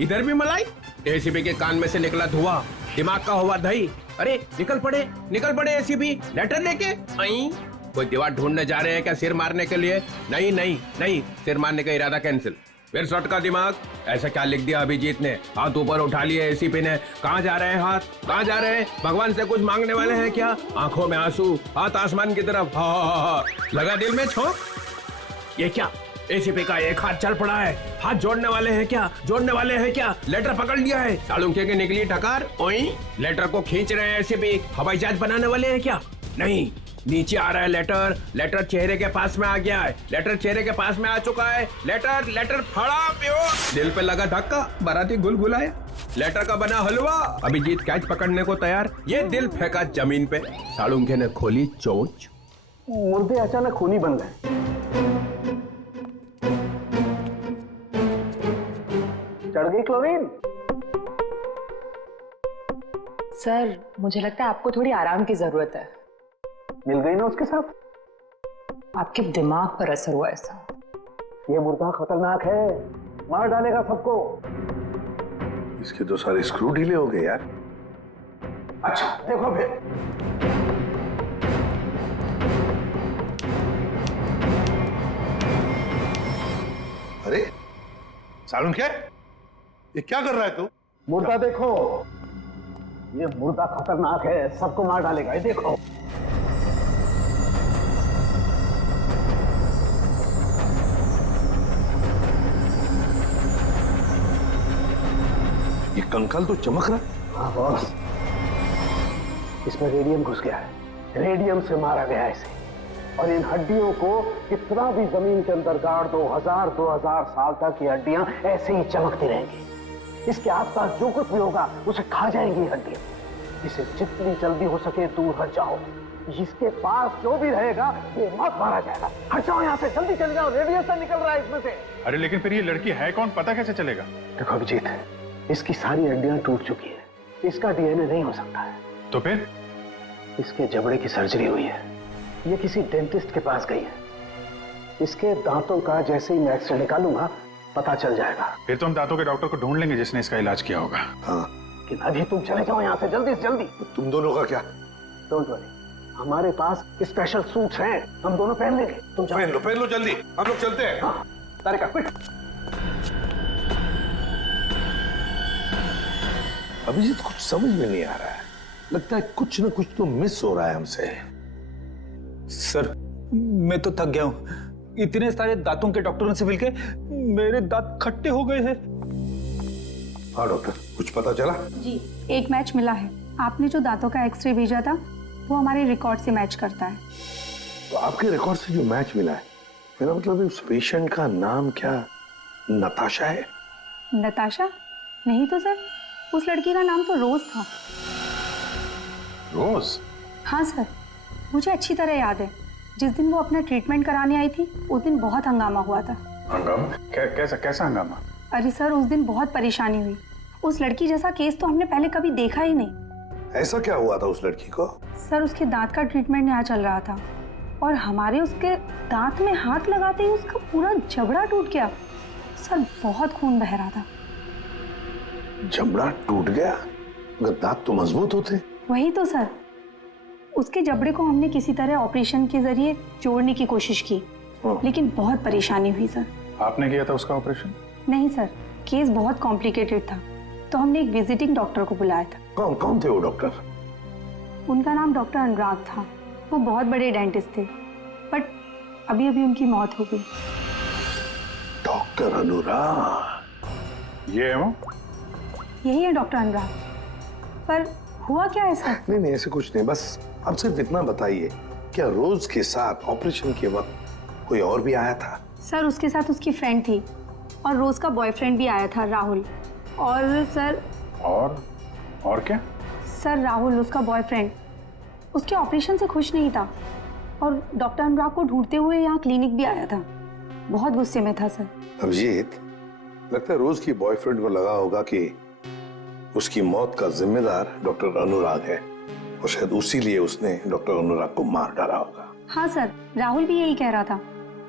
इधर भी मलाई। एसीपी के कान में से निकला धुआं, दिमाग का हुआ दही। अरे निकल पड़े एसीपी लेटर लेके। कोई दीवार ढूंढने जा रहे हैं क्या सिर मारने के लिए? नहीं, सिर मारने का इरादा कैंसिल। फिर शॉट का दिमाग। ऐसा क्या लिख दिया अभिजीत ने? हाथ ऊपर उठा लिए एसीपी ने। कहाँ जा रहे हैं हाथ? कहाँ जा रहे हैं? भगवान से कुछ मांगने वाले हैं क्या? आंखों में आंसू, हाथ आसमान की तरफ। हा। लगा दिल में छोंक। ये क्या? एसीपी का एक हाथ चल पड़ा है। हाथ जोड़ने वाले हैं क्या? लेटर पकड़ लिया है। सालुंखे की निकली टकार। ओई लेटर को खींच रहे हैं एसीपी। हवाई जहाज बनाने वाले हैं क्या? नहीं, नीचे आ रहा है लेटर चेहरे के पास में आ गया है। लेटर चेहरे के पास में आ चुका है। लेटर फड़ा प्यो। दिल पे लगा धक्का, बाराती गुलगुलाया। लेटर का बना हलवा। अभिजीत कैच पकड़ने को तैयार, ये दिल फेंका जमीन पे। सालुंखे ने खोली चोंच। मुर्दे अचानक खूनी बन गए। चढ़ गई क्लोरीन। सर मुझे लगता है आपको थोड़ी आराम की जरूरत है। मिल गई ना उसके साथ? आपके दिमाग पर असर हुआ ऐसा। ये मुर्दा खतरनाक है, मार डालेगा सबको। इसके तो सारे स्क्रू ढीले हो गए यार। अच्छा देखो फिर। अरे सालून क्या? ये क्या कर रहा है तू? मुर्दा देखो, ये मुर्दा खतरनाक है, सबको मार डालेगा। ये देखो। ये कंकाल तो चमक रहा है। हाँ बॉस, इसमें रेडियम घुस गया है, रेडियम से मारा गया है इसे। और इन हड्डियों को कितना भी जमीन के अंदर गाड़ दो, 2000 साल तक ये हड्डियां ऐसे ही चमकती रहेंगी। इसके आसपास जो कुछ भी होगा उसे खा जाएंगी ये हड्डियां। इसे जितनी जल्दी हो सके दूर हट जाओ। इसके पास जो भी रहेगा ये मत मारा जाएगा। हट जाओ यहाँ से, जल्दी चले जाओ, रेडिएशन निकल रहा है इसमें से। अरे लेकिन फिर ये लड़की है कौन, पता कैसे चलेगा? देखो अभिजीत, इसकी सारी हड्डियां टूट चुकी है, इसका डीएनए नहीं हो सकता है। तो फिर? इसके जबड़े की सर्जरी हुई है, ये किसी डेंटिस्ट के पास गई है। इसके दांतों का जैसे ही मैं एक्सरे निकालूंगा पता चल जाएगा। फिर तो हम दांतों के डॉक्टर को ढूंढ लेंगे जिसने इसका इलाज किया होगा। हाँ, लेकिन अभी तुम चले जाओ यहाँ से जल्दी से जल्दी। तुम दोनों का क्या? डोंट वरी, हमारे पास स्पेशल सूट्स हैं, हम दोनों पहन लेंगे। तुम जाओ। पहन लो जल्दी, हम लोग चलते हैं। हाँ, तारिका क्विक। अभिजीत कुछ समझ में नहीं आ रहा है, लगता है कुछ ना कुछ तो मिस हो रहा है हमसे। सर मैं तो थक गया हूं, इतने सारे दांतों के डॉक्टरों से मिलके मेरे दांत खट्टे हो गए हैं। हाँ डॉक्टर, कुछ पता चला? जी, एक मैच मिला है। आपने जो दांतों का एक्सरे भेजा था वो हमारे रिकॉर्ड से मैच करता है। तो आपके रिकॉर्ड से जो मैच मिला है, मेरा मतलब उस पेशेंट का नाम क्या नताशा है? नताशा? नहीं तो सर, उस लड़की का नाम तो रोज था। रोज? हाँ सर, मुझे अच्छी तरह याद है। जिस दिन वो अपना ट्रीटमेंट कराने आई थी उस दिन बहुत हंगामा हुआ था। हंगामा? कैसा हंगामा? अरे सर, उस दिन बहुत परेशानी हुई। उस लड़की जैसा केस तो हमने पहले कभी देखा ही नहीं। ऐसा क्या हुआ था उस लड़की को? सर, उसके दांत का ट्रीटमेंट यहाँ चल रहा था और हमारे उसके दांत में हाथ लगाते ही उसका पूरा जबड़ा टूट गया। सर, बहुत खून बह रहा था। जबड़ा टूट गया? मगर दांत तो मजबूत होते। वही तो सर, उसके जबड़े को हमने किसी तरह ऑपरेशन के जरिए जोड़ने की कोशिश की, लेकिन बहुत परेशानी हुई सर। आपने किया था उसका ऑपरेशन? नहीं सर, केस बहुत कॉम्प्लिकेटेड था, तो हमने एक विजिटिंग डॉक्टर को बुलाया था। कौन थे वो डॉक्टर? उनका नाम डॉक्टर अनुराग था। वो बहुत बड़े डेंटिस्ट थे, बट अभी अभी उनकी मौत हो गई। डॉक्टर अनुराग? ये है वो? यही है डॉक्टर अनुराग। पर हुआ क्या है सर? नहीं ऐसे कुछ नहीं, बस आप सिर्फ इतना बताइए, क्या रोज के साथ ऑपरेशन के वक्त कोई और भी आया था? सर, उसके साथ उसकी फ्रेंड थी और रोज का बॉयफ्रेंड भी आया था, राहुल। और सर और क्या? सर, राहुल उसका बॉयफ्रेंड उसके ऑपरेशन से खुश नहीं था और डॉक्टर अनुराग को ढूंढते हुए यहाँ क्लिनिक भी आया था। बहुत गुस्से में था सर। अभिजीत, लगता है रोज की बॉयफ्रेंड को लगा होगा कि उसकी मौत का जिम्मेदार डॉक्टर अनुराग है और शायद उसी लिए उसने डॉक्टर अनुराग को मार डाला होगा। हाँ सर, राहुल भी यही कह रहा था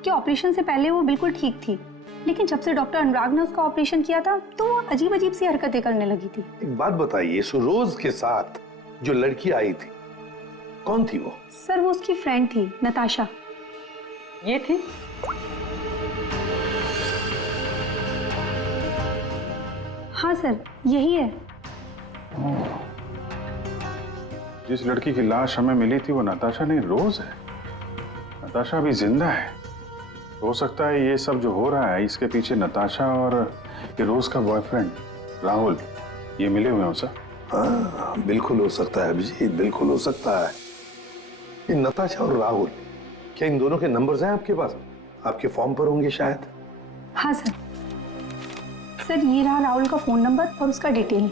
कि ऑपरेशन से पहले वो बिल्कुल ठीक थी, लेकिन जब से डॉक्टर अनुराग ने उसका ऑपरेशन किया था तो वो अजीब अजीब सी हरकतें करने लगी थी। एक बात बताइए, रोज के साथ जो लड़की आई थी कौन थी वो? सर, वो उसकी फ्रेंड थी, नताशा। ये थी? हाँ सर, यही है। जिस लड़की की लाश हमें मिली थी वो नताशा नहीं, रोज है। नताशा अभी जिंदा है। हो सकता है ये सब जो हो रहा है इसके पीछे नताशा और ये रोज का बॉयफ्रेंड राहुल ये मिले हुए हैं सर। हाँ, बिल्कुल हो सकता है अभिजीत, बिल्कुल हो सकता है। ये नताशा और राहुल, क्या इन दोनों के नंबर्स हैं आपके पास? आपके फॉर्म पर होंगे शायद। हाँ सर। सर, ये रहा राहुल का फोन नंबर और उसका डिटेल।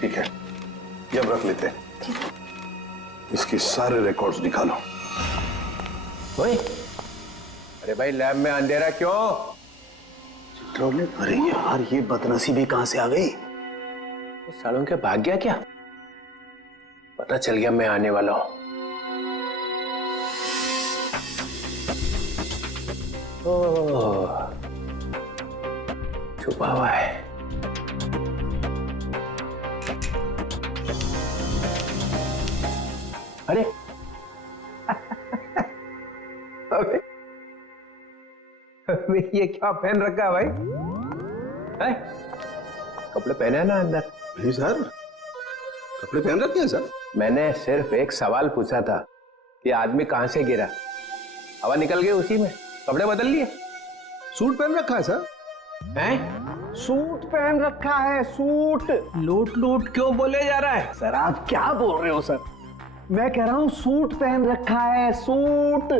ठीक है, ये अब रख लेते हैं। इसके सारे रिकॉर्ड्स निकालो। भाई, अरे भाई, लैब में अंधेरा क्यों? अरे यार, ये बदनसीबी कहां से आ गई? सालों के भाग गया क्या? पता चल गया मैं आने वाला हूं। ओह, छुपा हुआ है। अरे अबे ये क्या पहन रखा है भाई? है? कपड़े पहने हैं ना अंदर? नहीं सर, कपड़े पहन रखे हैं सर। मैंने सिर्फ एक सवाल पूछा था कि आदमी कहां से गिरा, हवा निकल गई उसी में, कपड़े बदल लिए। सूट पहन रखा है सर। हैं? सूट पहन रखा है, सूट। लूट लूट क्यों बोले जा रहा है? सर आप क्या बोल रहे हो सर? मैं कह रहा हूँ सूट पहन रखा है, सूट।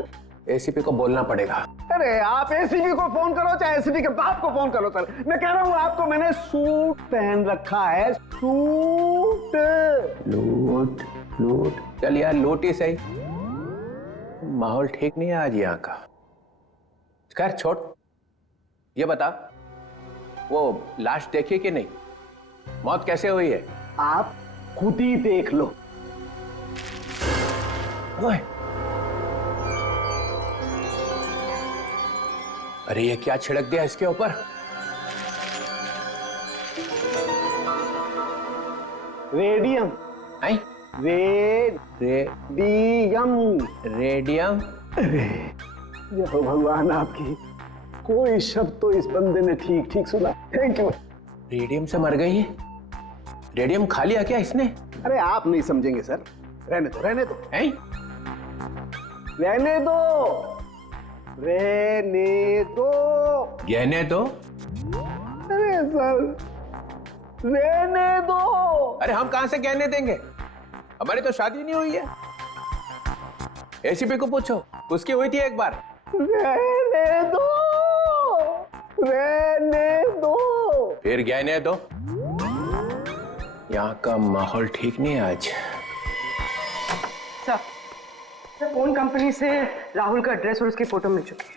एसीपी को बोलना पड़ेगा। अरे आप एसीपी को फोन करो चाहे एसीपी के बाप को फोन करो सर, मैं कह रहा हूँ आपको मैंने सूट पहन रखा है, सूट। लूट लूट, चल यार लूट ही सही, माहौल ठीक नहीं है आज यहाँ का। खैर छोड़, ये बता वो लाश देखी कि नहीं? मौत कैसे हुई है? आप खुद ही देख लो। ओए, अरे ये क्या छिड़क दिया इसके ऊपर? रेडियम। हैं? रेडियम। रेडियम? जय हो भगवान आपकी, कोई शब्द तो इस बंदे ने ठीक ठीक सुना। Thank you. रेडियम से मर गई है? रेडियम खा लिया क्या इसने? अरे आप नहीं समझेंगे सर, रहने दो रहने दो। हैं? रहने दो रहने दो। गहने दो? अरे सर रहने दो। अरे हम कहां से गहने देंगे, हमारी तो शादी नहीं हुई है। एसीपी को पूछो, उसकी हुई थी एक बार। रहने दो रहने दो। फिर गहने दो। यहाँ का माहौल ठीक नहीं है आज। सर, फोन कंपनी से राहुल का एड्रेस और उसकी फोटो मिल चुकी है।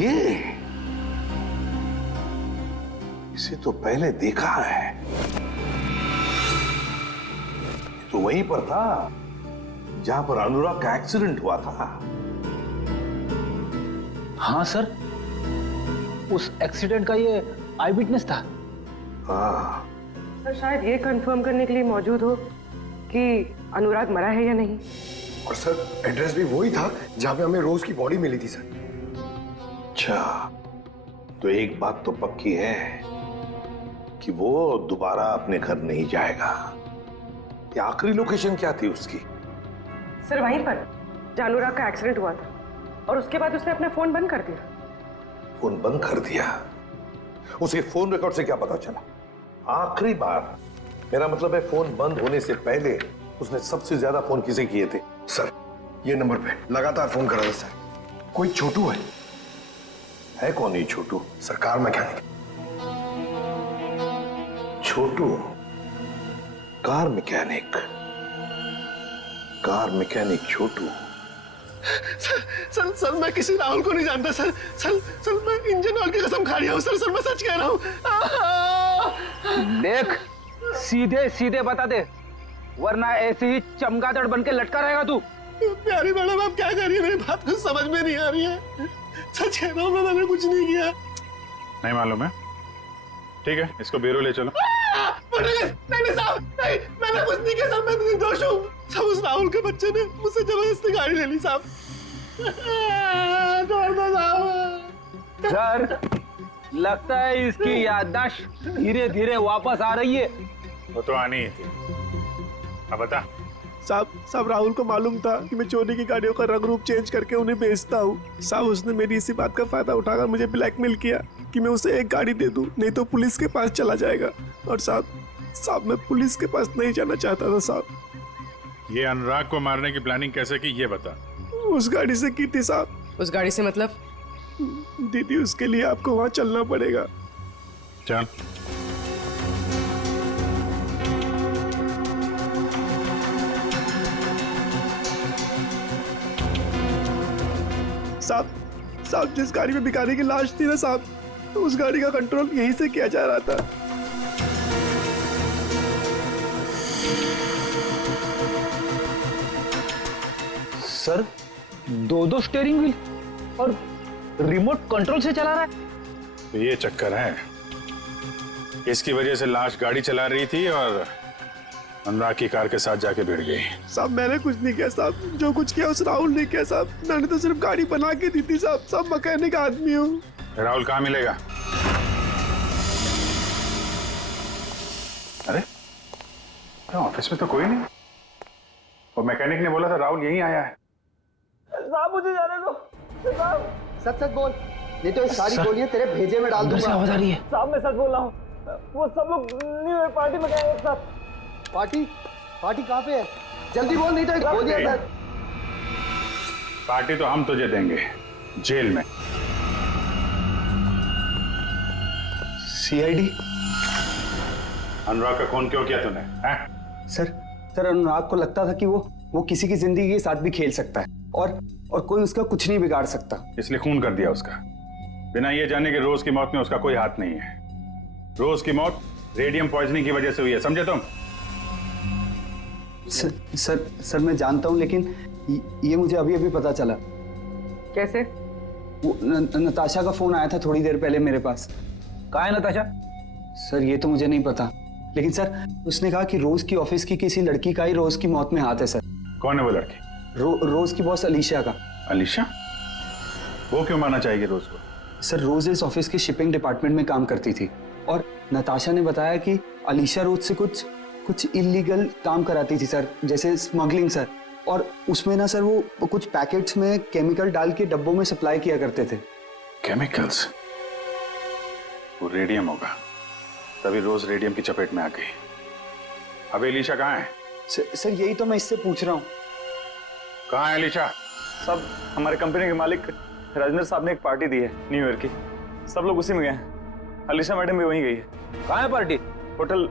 ये इसे तो पहले देखा है, तो वहीं पर था जहां पर अनुराग का एक्सीडेंट हुआ था। हाँ सर, उस एक्सीडेंट का ये आई विटनेस था। हाँ सर, शायद ये कंफर्म करने के लिए मौजूद हो कि अनुराग मरा है या नहीं। और सर एड्रेस भी वही था जहां पे हमें रोज की बॉडी मिली थी सर। अच्छा, तो एक बात तो पक्की है कि वो दोबारा अपने घर नहीं जाएगा। ये आखिरी लोकेशन क्या थी उसकी? सर वहीं पर जहां अनुराग का एक्सीडेंट हुआ था, और उसके बाद उसने अपना फोन बंद कर दिया। फोन बंद कर दिया? उसे फोन रिकॉर्ड से क्या पता चला? आखिरी बार, मेरा मतलब है फोन बंद होने से पहले उसने सबसे ज्यादा फोन किसे किए थे? सर ये नंबर पे लगातार फोन कर रहा था सर। कोई छोटू है कौन ये छोटू? सरकार मैकेनिक। छोटू कार मैकेनिक? कार मैकेनिक छोटू? सर मैं किसी राहुल को नहीं जानता सर। सर मैं इंजन ऑयल की कसम खा रहा हूँ सर मैं सच कह रहा हूँ। देख, सीधे सीधे बता दे, वरना ऐसे ही चमगादड़ बन के लटका रहेगा तू। प्यारी मैडम आप क्या कर रही है, मेरी बात कुछ समझ में नहीं आ रही है। सच कह रहा हूँ मैंने कुछ नहीं किया। नहीं मालूम है? ठीक है, इसको ब्यूरो ले चलो। नहीं साहब, नहीं मैंने कुछ नहीं किया साहब, मैं निर्दोष हूँ। सब उस राहुल के बच्चे ने मुझसे जबरदस्ती गाड़ी ले ली साहब। छोड़ दो साहब। सर, लगता है इसकी याददाश्त धीरे धीरे वापस आ रही है। वो तो आनी ही थी। अब बता। साहब राहुल को मालूम था कि मैं चोरी की गाड़ियों का रंग रूप चेंज करके उन्हें बेचता हूँ। साहब उसने मेरी इसी बात का फायदा उठाकर मुझे ब्लैकमेल किया कि मैं उसे एक गाड़ी दे दूं, नहीं तो पुलिस के पास चला जाएगा। और साहब मैं पुलिस के पास नहीं जाना चाहता था साहब। ये अनुराग को मारने की प्लानिंग कैसे की, ये बता। उस गाड़ी से की थी साहब। उस गाड़ी से मतलब? दीदी उसके लिए आपको वहां चलना पड़ेगा। चल। साहब जिस गाड़ी में भिखारी की लाश थी ना साहब, उस गाड़ी का कंट्रोल यहीं से किया जा रहा था। सर 2 स्टीयरिंग व्हील और रिमोट कंट्रोल से चला रहा है। तो ये चक्कर है, इसकी वजह से लाश गाड़ी चला रही थी और अनुराग की कार के साथ जाके भिड़ गई। साहब मैंने कुछ नहीं किया साहब, जो कुछ किया उस राहुल ने किया साहब। मैंने तो सिर्फ गाड़ी बना के दी थी साहब। सब मैकेनिक आदमी हूँ। राहुल कहाँ मिलेगा? अरे ऑफिस में तो कोई नहीं, और मैकेनिक ने बोला था राहुल यहीं आया है। साहब मुझे जाने दो साहब। सच सच बोल, नहीं तो ये सारी गोलियां तेरे भेजे में डाल दूंगा। आवाज आ रही है। साहब मैं सच बोल रहा हूँ, वो सब लोग न्यू ईयर पार्टी में गए एक साथ। पार्टी पार्टी कहाँ पे है? जल्दी बोल, नहीं तो ये गोलियां सर। पार्टी तो हम तुझे देंगे जेल में। सीआईडी? अनुराग का खून क्यों किया तूने? सर अनुराग को लगता था कि वो किसी की जिंदगी के साथ भी खेल सकता है और कोई उसका कुछ नहीं बिगाड़ सकता, इसलिए खून कर दिया उसका, बिना ये जाने कि रोज की मौत में उसका कोई हाथ नहीं है। रोज की मौत रेडियम पॉइजनिंग की वजह से हुई है, समझे तुम? सर मैं जानता हूं, लेकिन ये मुझे अभी अभी पता चला। कैसे? वो नताशा का फोन आया था थोड़ी देर पहले मेरे पास। कहाँ है नताशा? सर ये तो मुझे नहीं पता, लेकिन सर उसने कहा कि रोज की ऑफिस की किसी लड़की का ही रोज की मौत में हाथ है सर। कौन है वो लड़की? रोज की बॉस अलीशा का। अलीशा? वो क्यों मारना चाहेगी रोज को? सर रोज इस ऑफिस के शिपिंग डिपार्टमेंट में काम करती थी और नताशा ने बताया कि अलीशा रोज से कुछ इलीगल काम कराती थी सर, जैसे स्मगलिंग सर। और उसमें ना सर वो कुछ पैकेट्स में केमिकल डाल के डब्बों में सप्लाई किया करते थे। केमिकल्स? वो रेडियम होगा, तभी रोज रेडियम की चपेट में आ गई। अब अलीशा कहाँ है? सर यही तो मैं इससे पूछ रहा हूँ। कहाँ है अलीशा? सब हमारे कंपनी के मालिक राजेंद्र साहब ने एक पार्टी दी है न्यू ईयर की, सब लोग उसी में गए हैं। अलीशा मैडम भी वहीं गई है। कहाँ है पार्टी? होटल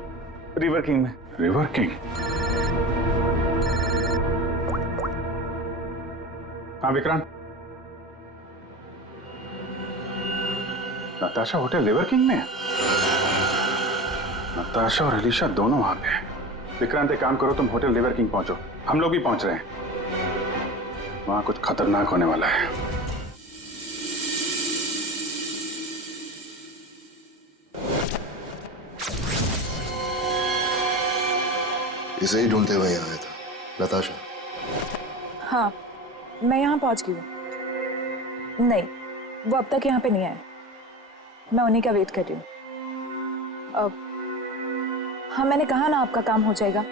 रिवर किंग में। River king? हाँ Vikrant, Natasha hotel river king में है। नताशा और अलीशा दोनों वहां पे हैं। विक्रांत एक काम करो, तुम होटल रिवर किंग पहुंचो, हम लोग भी पहुंच रहे हैं। वहां कुछ खतरनाक होने वाला है। इसे ही ढूंढते हुए यहाँ आया था। नताशा? हाँ मैं यहाँ पहुँच गई हूँ। नहीं वो अब तक यहाँ पे नहीं आया, मैं उन्हीं का वेट कर रही हूँ। हाँ मैंने कहा ना आपका काम हो जाएगा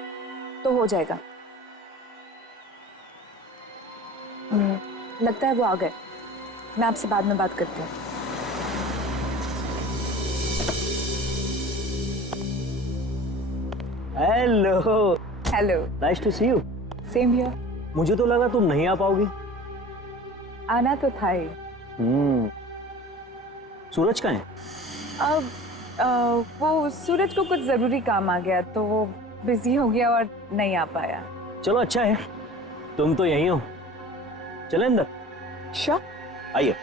तो हो जाएगा। लगता है वो आ गए, मैं आपसे बाद में बात करती हूँ। Hello. Hello. Nice to see you. Same here. मुझे तो लगा तुम नहीं आ पाओगी। आना तो था ही। सूरज कहाँ है? अब वो सूरज को कुछ जरूरी काम आ गया तो वो बिजी हो गया और नहीं आ पाया। चलो अच्छा है, तुम तो यहीं हो, चले अंदर। श्योर, आइए।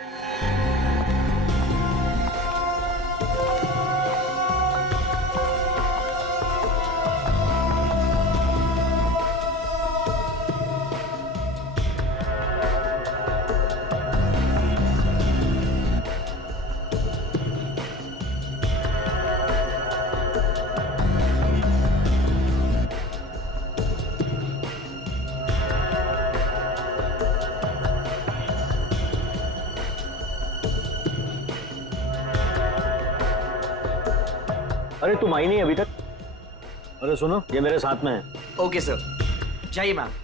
अरे तुम आई नहीं अभी तक? अरे सुनो, ये मेरे साथ में है। ओके सर, जाइए मैम।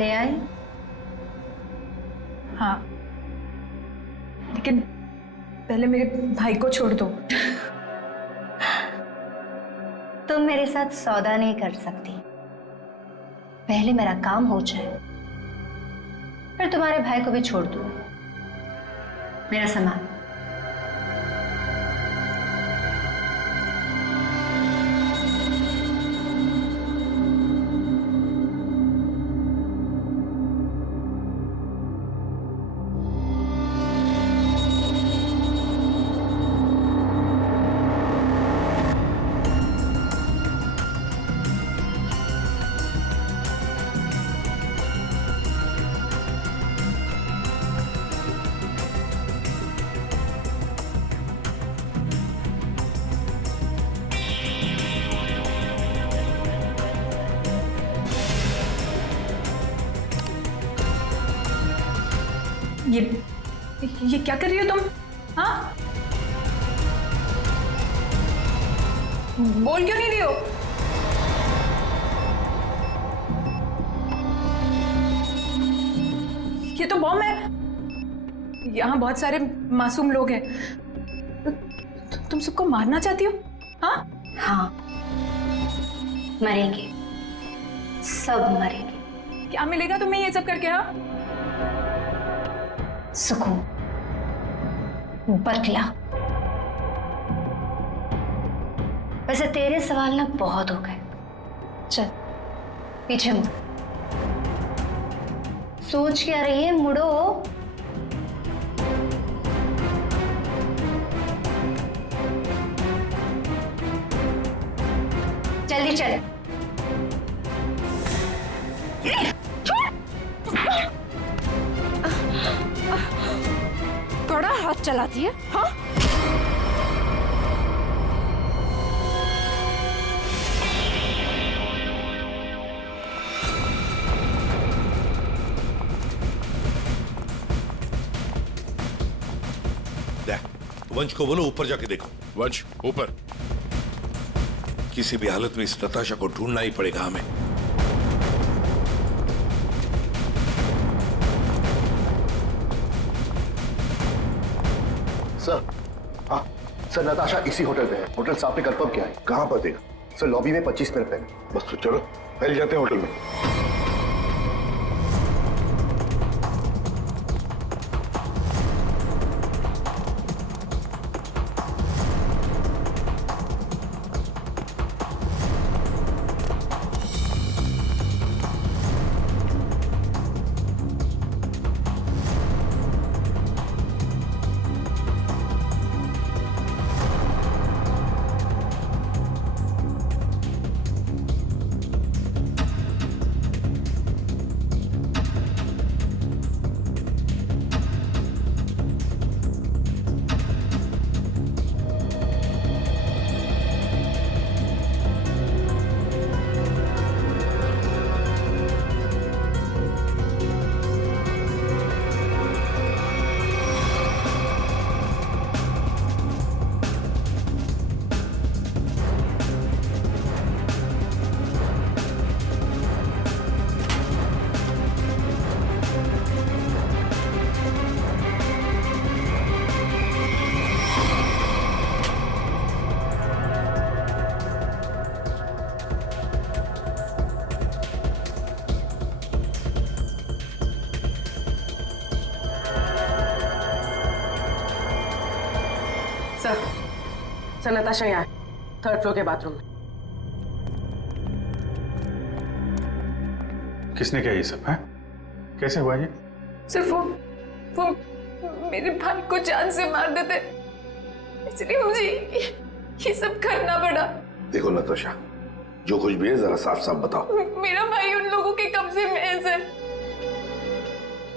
ले आई? हाँ, लेकिन पहले मेरे भाई को छोड़ दो। तुम मेरे साथ सौदा नहीं कर सकती। पहले मेरा काम हो जाए, फिर तुम्हारे भाई को भी छोड़ दूँ। मेरा सामान। ये क्या कर रही हो तुम? हाँ, बोल क्यों नहीं रही हो? ये तो बॉम्ब है। यहाँ बहुत सारे मासूम लोग हैं। तुम सबको मारना चाहती हो? हाँ हाँ, मरेंगे, सब मरेंगे। क्या मिलेगा तुम्हें ये सब करके? हाँ, सुकून, बदला। वैसे तेरे सवाल ना बहुत हो गए। चल पीछे मुड़। सोच क्या रही है? मुड़ो। जल्दी चल। बड़ा हाथ चलाती है। हाँ, वंश को बोलो ऊपर जाके देखो। वंश ऊपर। किसी भी हालत में इस नताशा को ढूंढना ही पड़ेगा हमें। सर, हाँ सर, नताशा इसी होटल पे है। होटल साहब ने कंफर्म किया है। कहाँ पर देगा? सर लॉबी में 25 मिनट पहले। बस तो चलो पहले जाते हैं होटल में। सर नताशा यहाँ है, 3rd फ्लोर के बाथरूम में। किसने किया ये सब? है कैसे हुआ ये? सिर्फ वो मेरे भाई को जान से मार देते, इसलिए मुझे ये सब करना पड़ा। देखो नताशा, जो कुछ भी है जरा साफ साफ बताओ। मेरा भाई उन लोगों के कब्जे में है सर।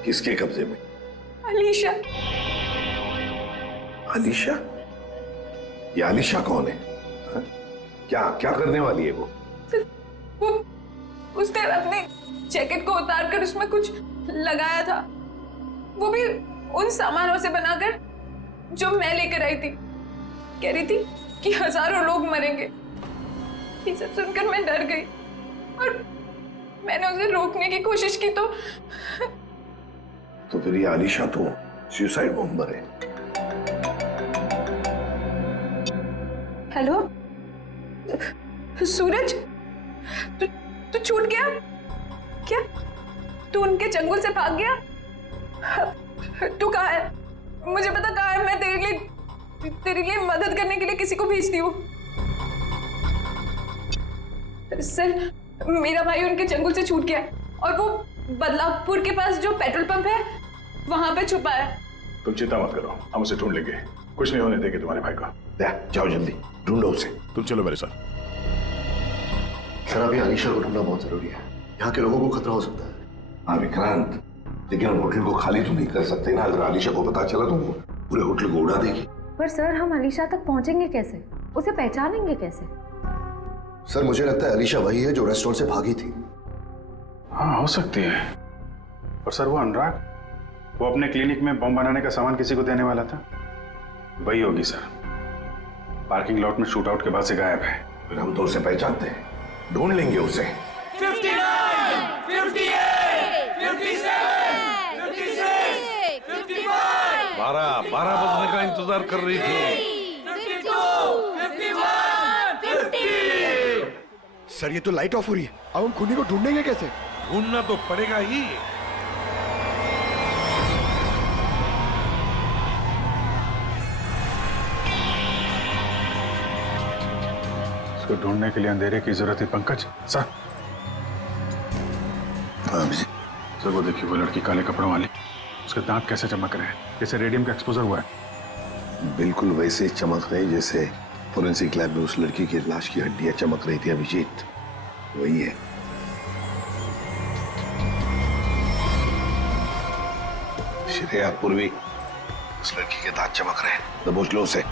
किसके कब्जे में? अलीशा। अलीशा? ये अलीशा कौन है? हा? क्या क्या करने वाली है वो? उसने अपने जैकेट को उतार कर उसमें कुछ लगाया था, वो भी उन सामानों से बनाकर जो मैं लेकर आई थी। कह रही थी कि हजारों लोग मरेंगे। ये सब सुनकर मैं डर गई मैंने उसे रोकने की कोशिश की तो फिर ये आलिशा तो सुसाइड बॉम्बर है। हेलो सूरज, तू छूट गया क्या? तू उनके चंगुल से भाग गया? तू कहाँ है? मुझे पता कहाँ है। मैं तेरे लिए मदद करने के लिए किसी को भेजती हूँ। सर, मेरा भाई उनके चंगुल से छूट गया और वो बदलापुर के पास जो पेट्रोल पंप है वहां पे छुपा है। तुम चिंता मत करो, हम उसे ढूंढ लेंगे। कुछ नहीं होने देंगे तुम्हारे भाई को। जाओ जल्दी ढूंढो उसे। तुम चलो मेरे साथ। सर, अभी अलीशा को ढूंढना बहुत जरूरी है। यहाँ के लोगों को खतरा हो सकता है। हाँ विक्रांत, लेकिन हम होटल को खाली तो नहीं कर सकते ना। अगर आलिशा को पता चला तो वो पूरे होटल को उड़ा देगी। पर सर, हम अलीशा तक पहुंचेंगे कैसे? उसे पहचानेंगे कैसे? सर, मुझे लगता है अलीशा वही है जो रेस्टोरेंट से भागी थी। हाँ, हो सकती है। और सर, वो अनुराग, वो अपने क्लिनिक में बम बनाने का सामान किसी को देने वाला था, वही होगी सर। पार्किंग लॉट में शूट आउट के बाद से गायब है। फिर हम तो उसे पहचानते हैं, ढूंढ लेंगे उसे। 59, 58, 57, 56, 55, 12 बजने का इंतजार कर रही थी। 52, 51, 50। सर, ये तो लाइट ऑफ हो रही है। अब हम खूनी को ढूंढेंगे कैसे? ढूंढना तो पड़ेगा ही। इसको ढूंढने के लिए अंधेरे की जरूरत है पंकज। सर, सर वो देखिए, वो लड़की काले कपड़ों वाली, उसके दांत कैसे चमक रहे हैं, जैसे रेडियम का एक्सपोजर हुआ है। बिल्कुल वैसे चमक रही जैसे फोरेंसिक लैब में उस लड़की की लाश की हड्डियां चमक रही थी। अभिजीत, वही है। श्रेया, पूर्वी, उस लड़की के दांत चमक रहे हैं। दबोच लो उसे।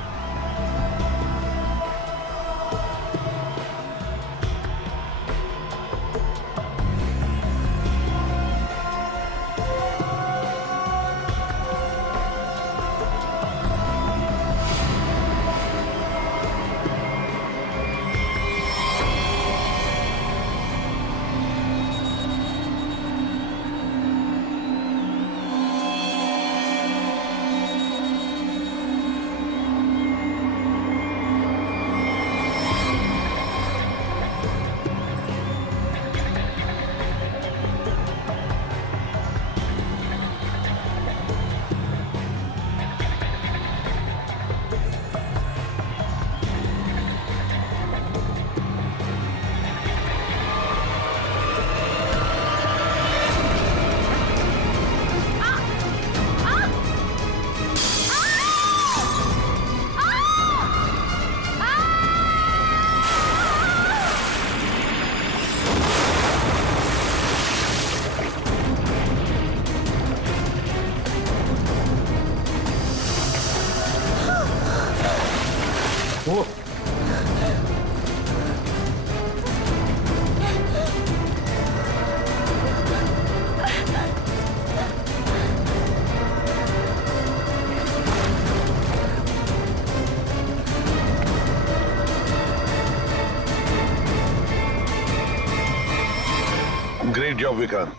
Great job Vikrant.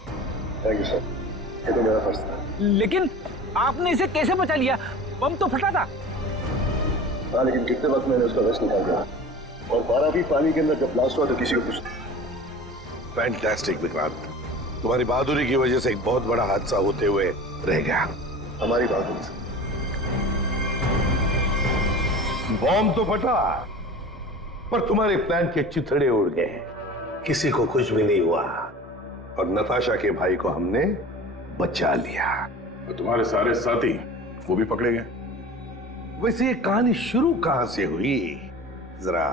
Thank you sir, ये तो मेरा फर्ज था। लेकिन आपने इसे कैसे बचा लिया? बम तो फटा था। हाँ, लेकिन कितने वक्त मैंने उसका वेस्ट निकाल दिया और 12 भी पानी के अंदर जब ब्लास्ट हुआ तो किसी को कुछ। फैंटास्टिक विक्रांत, तुम्हारी बहादुरी की वजह से एक बहुत बड़ा हादसा होते हुए रह गया। हमारी बहादुरी से। बॉम्ब तो फटा, पर तुम्हारे प्लान के चिथड़े उड़ गए। किसी को कुछ भी नहीं हुआ और नताशा के भाई को हमने बचा लिया। तो तुम्हारे सारे साथी वो भी पकड़े गए। वैसे ये कहानी शुरू कहां से हुई, जरा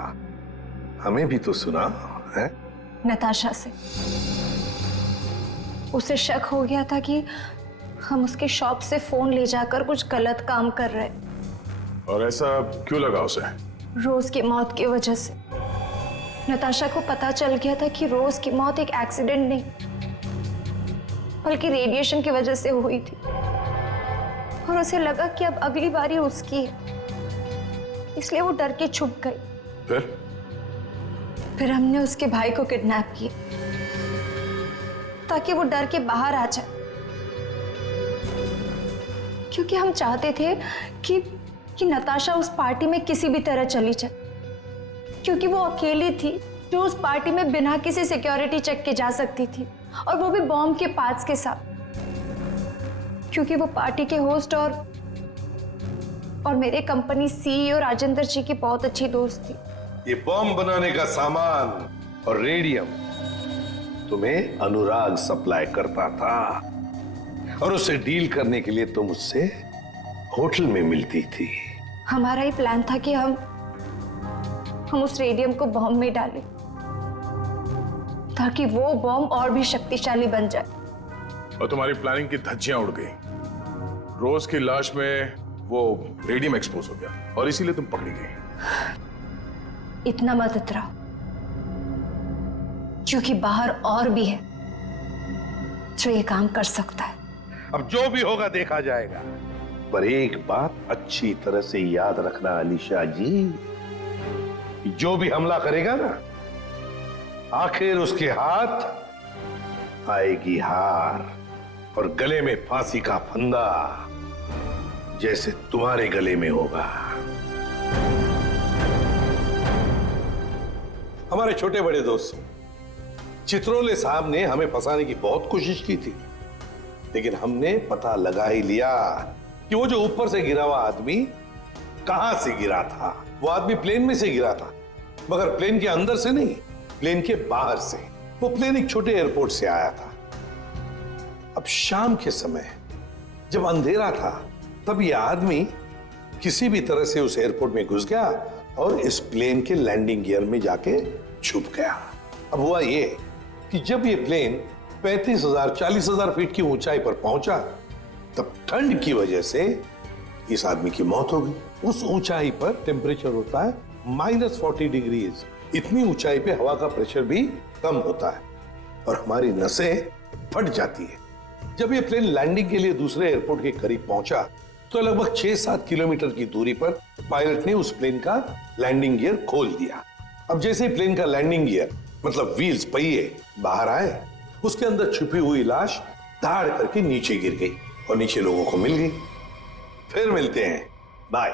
हमें भी तो सुना है। नताशा से। उसे शक हो गया था कि हम उसके शॉप से फोन ले जाकर कुछ गलत काम कर रहे। और ऐसा क्यों लगा उसे? रोज की मौत की वजह से। नताशा को पता चल गया था कि रोज की मौत एक एक्सीडेंट नहीं बल्कि रेडिएशन की वजह से हुई थी और उसे लगा कि अब अगली बारी उसकी है, इसलिए वो डर के छुप गई। फिर हमने उसके भाई को किडनैप किया ताकि वो डर के बाहर आ जाए, क्योंकि हम चाहते थे कि नताशा उस पार्टी में किसी भी तरह चली जाए, क्योंकि वो अकेली थी जो उस पार्टी में बिना किसी सिक्योरिटी चेक के जा सकती थी, और वो भी बॉम्ब के पार्ट्स के साथ, क्योंकि वो पार्टी के होस्ट और मेरे कंपनी सीईओ राजेंद्र जी की बहुत अच्छी दोस्त थी। ये बॉम्ब बनाने का सामान और रेडियम तुम्हें अनुराग सप्लाई करता था, और उससे डील करने के लिए तुम उससे होटल में मिलती थी। हमारा ही प्लान था कि हम उस रेडियम को बॉम्ब में डालें, ताकि वो बॉम्ब और भी शक्तिशाली बन जाए। और तुम्हारी प्लानिंग की धज्जियां उड़ गई। रोज की लाश में वो रेडियम एक्सपोज हो गया और इसीलिए तुम पकड़ी गई। इतना मत इतराओ, क्योंकि बाहर और भी है जो ये काम कर सकता है। अब जो भी होगा देखा जाएगा, पर एक बात अच्छी तरह से याद रखना अलीशा जी, जो भी हमला करेगा ना, आखिर उसके हाथ आएगी हार और गले में फांसी का फंदा, जैसे तुम्हारे गले में होगा। हमारे छोटे बड़े दोस्त चित्रोले साहब ने हमें फंसाने की बहुत कोशिश की थी, लेकिन हमने पता लगा ही लिया कि वो जो ऊपर से गिरा हुआ आदमी कहां से गिरा था। वो आदमी प्लेन में से गिरा था, मगर प्लेन के अंदर से नहीं, प्लेन के बाहर से। वो प्लेन एक छोटे एयरपोर्ट से आया था। अब शाम के समय जब अंधेरा था, तब ये आदमी किसी भी तरह से उस एयरपोर्ट में घुस गया और इस प्लेन के लैंडिंग गियर में जाके छुप गया। अब हुआ ये कि जब ये प्लेन 35,000 40,000 फीट की ऊंचाई पर पहुंचा, तब ठंड की वजह से इस आदमी की मौत हो गई। उस ऊंचाई पर टेम्परेचर होता है -40 डिग्रीज। इतनी ऊंचाई पे हवा का प्रेशर भी कम होता है और हमारी नसें फट जाती है। जब ये प्लेन लैंडिंग के लिए दूसरे एयरपोर्ट के करीब पहुंचा, तो लगभग 6-7 किलोमीटर की दूरी पर पायलट ने उस प्लेन का लैंडिंग गियर खोल दिया। अब जैसे ही प्लेन का लैंडिंग गियर मतलब व्हील्स, पहिए बाहर आए, उसके अंदर छुपी हुई लाश धाड़ करके नीचे गिर गई और नीचे लोगों को मिल गई। फिर मिलते हैं, बाय।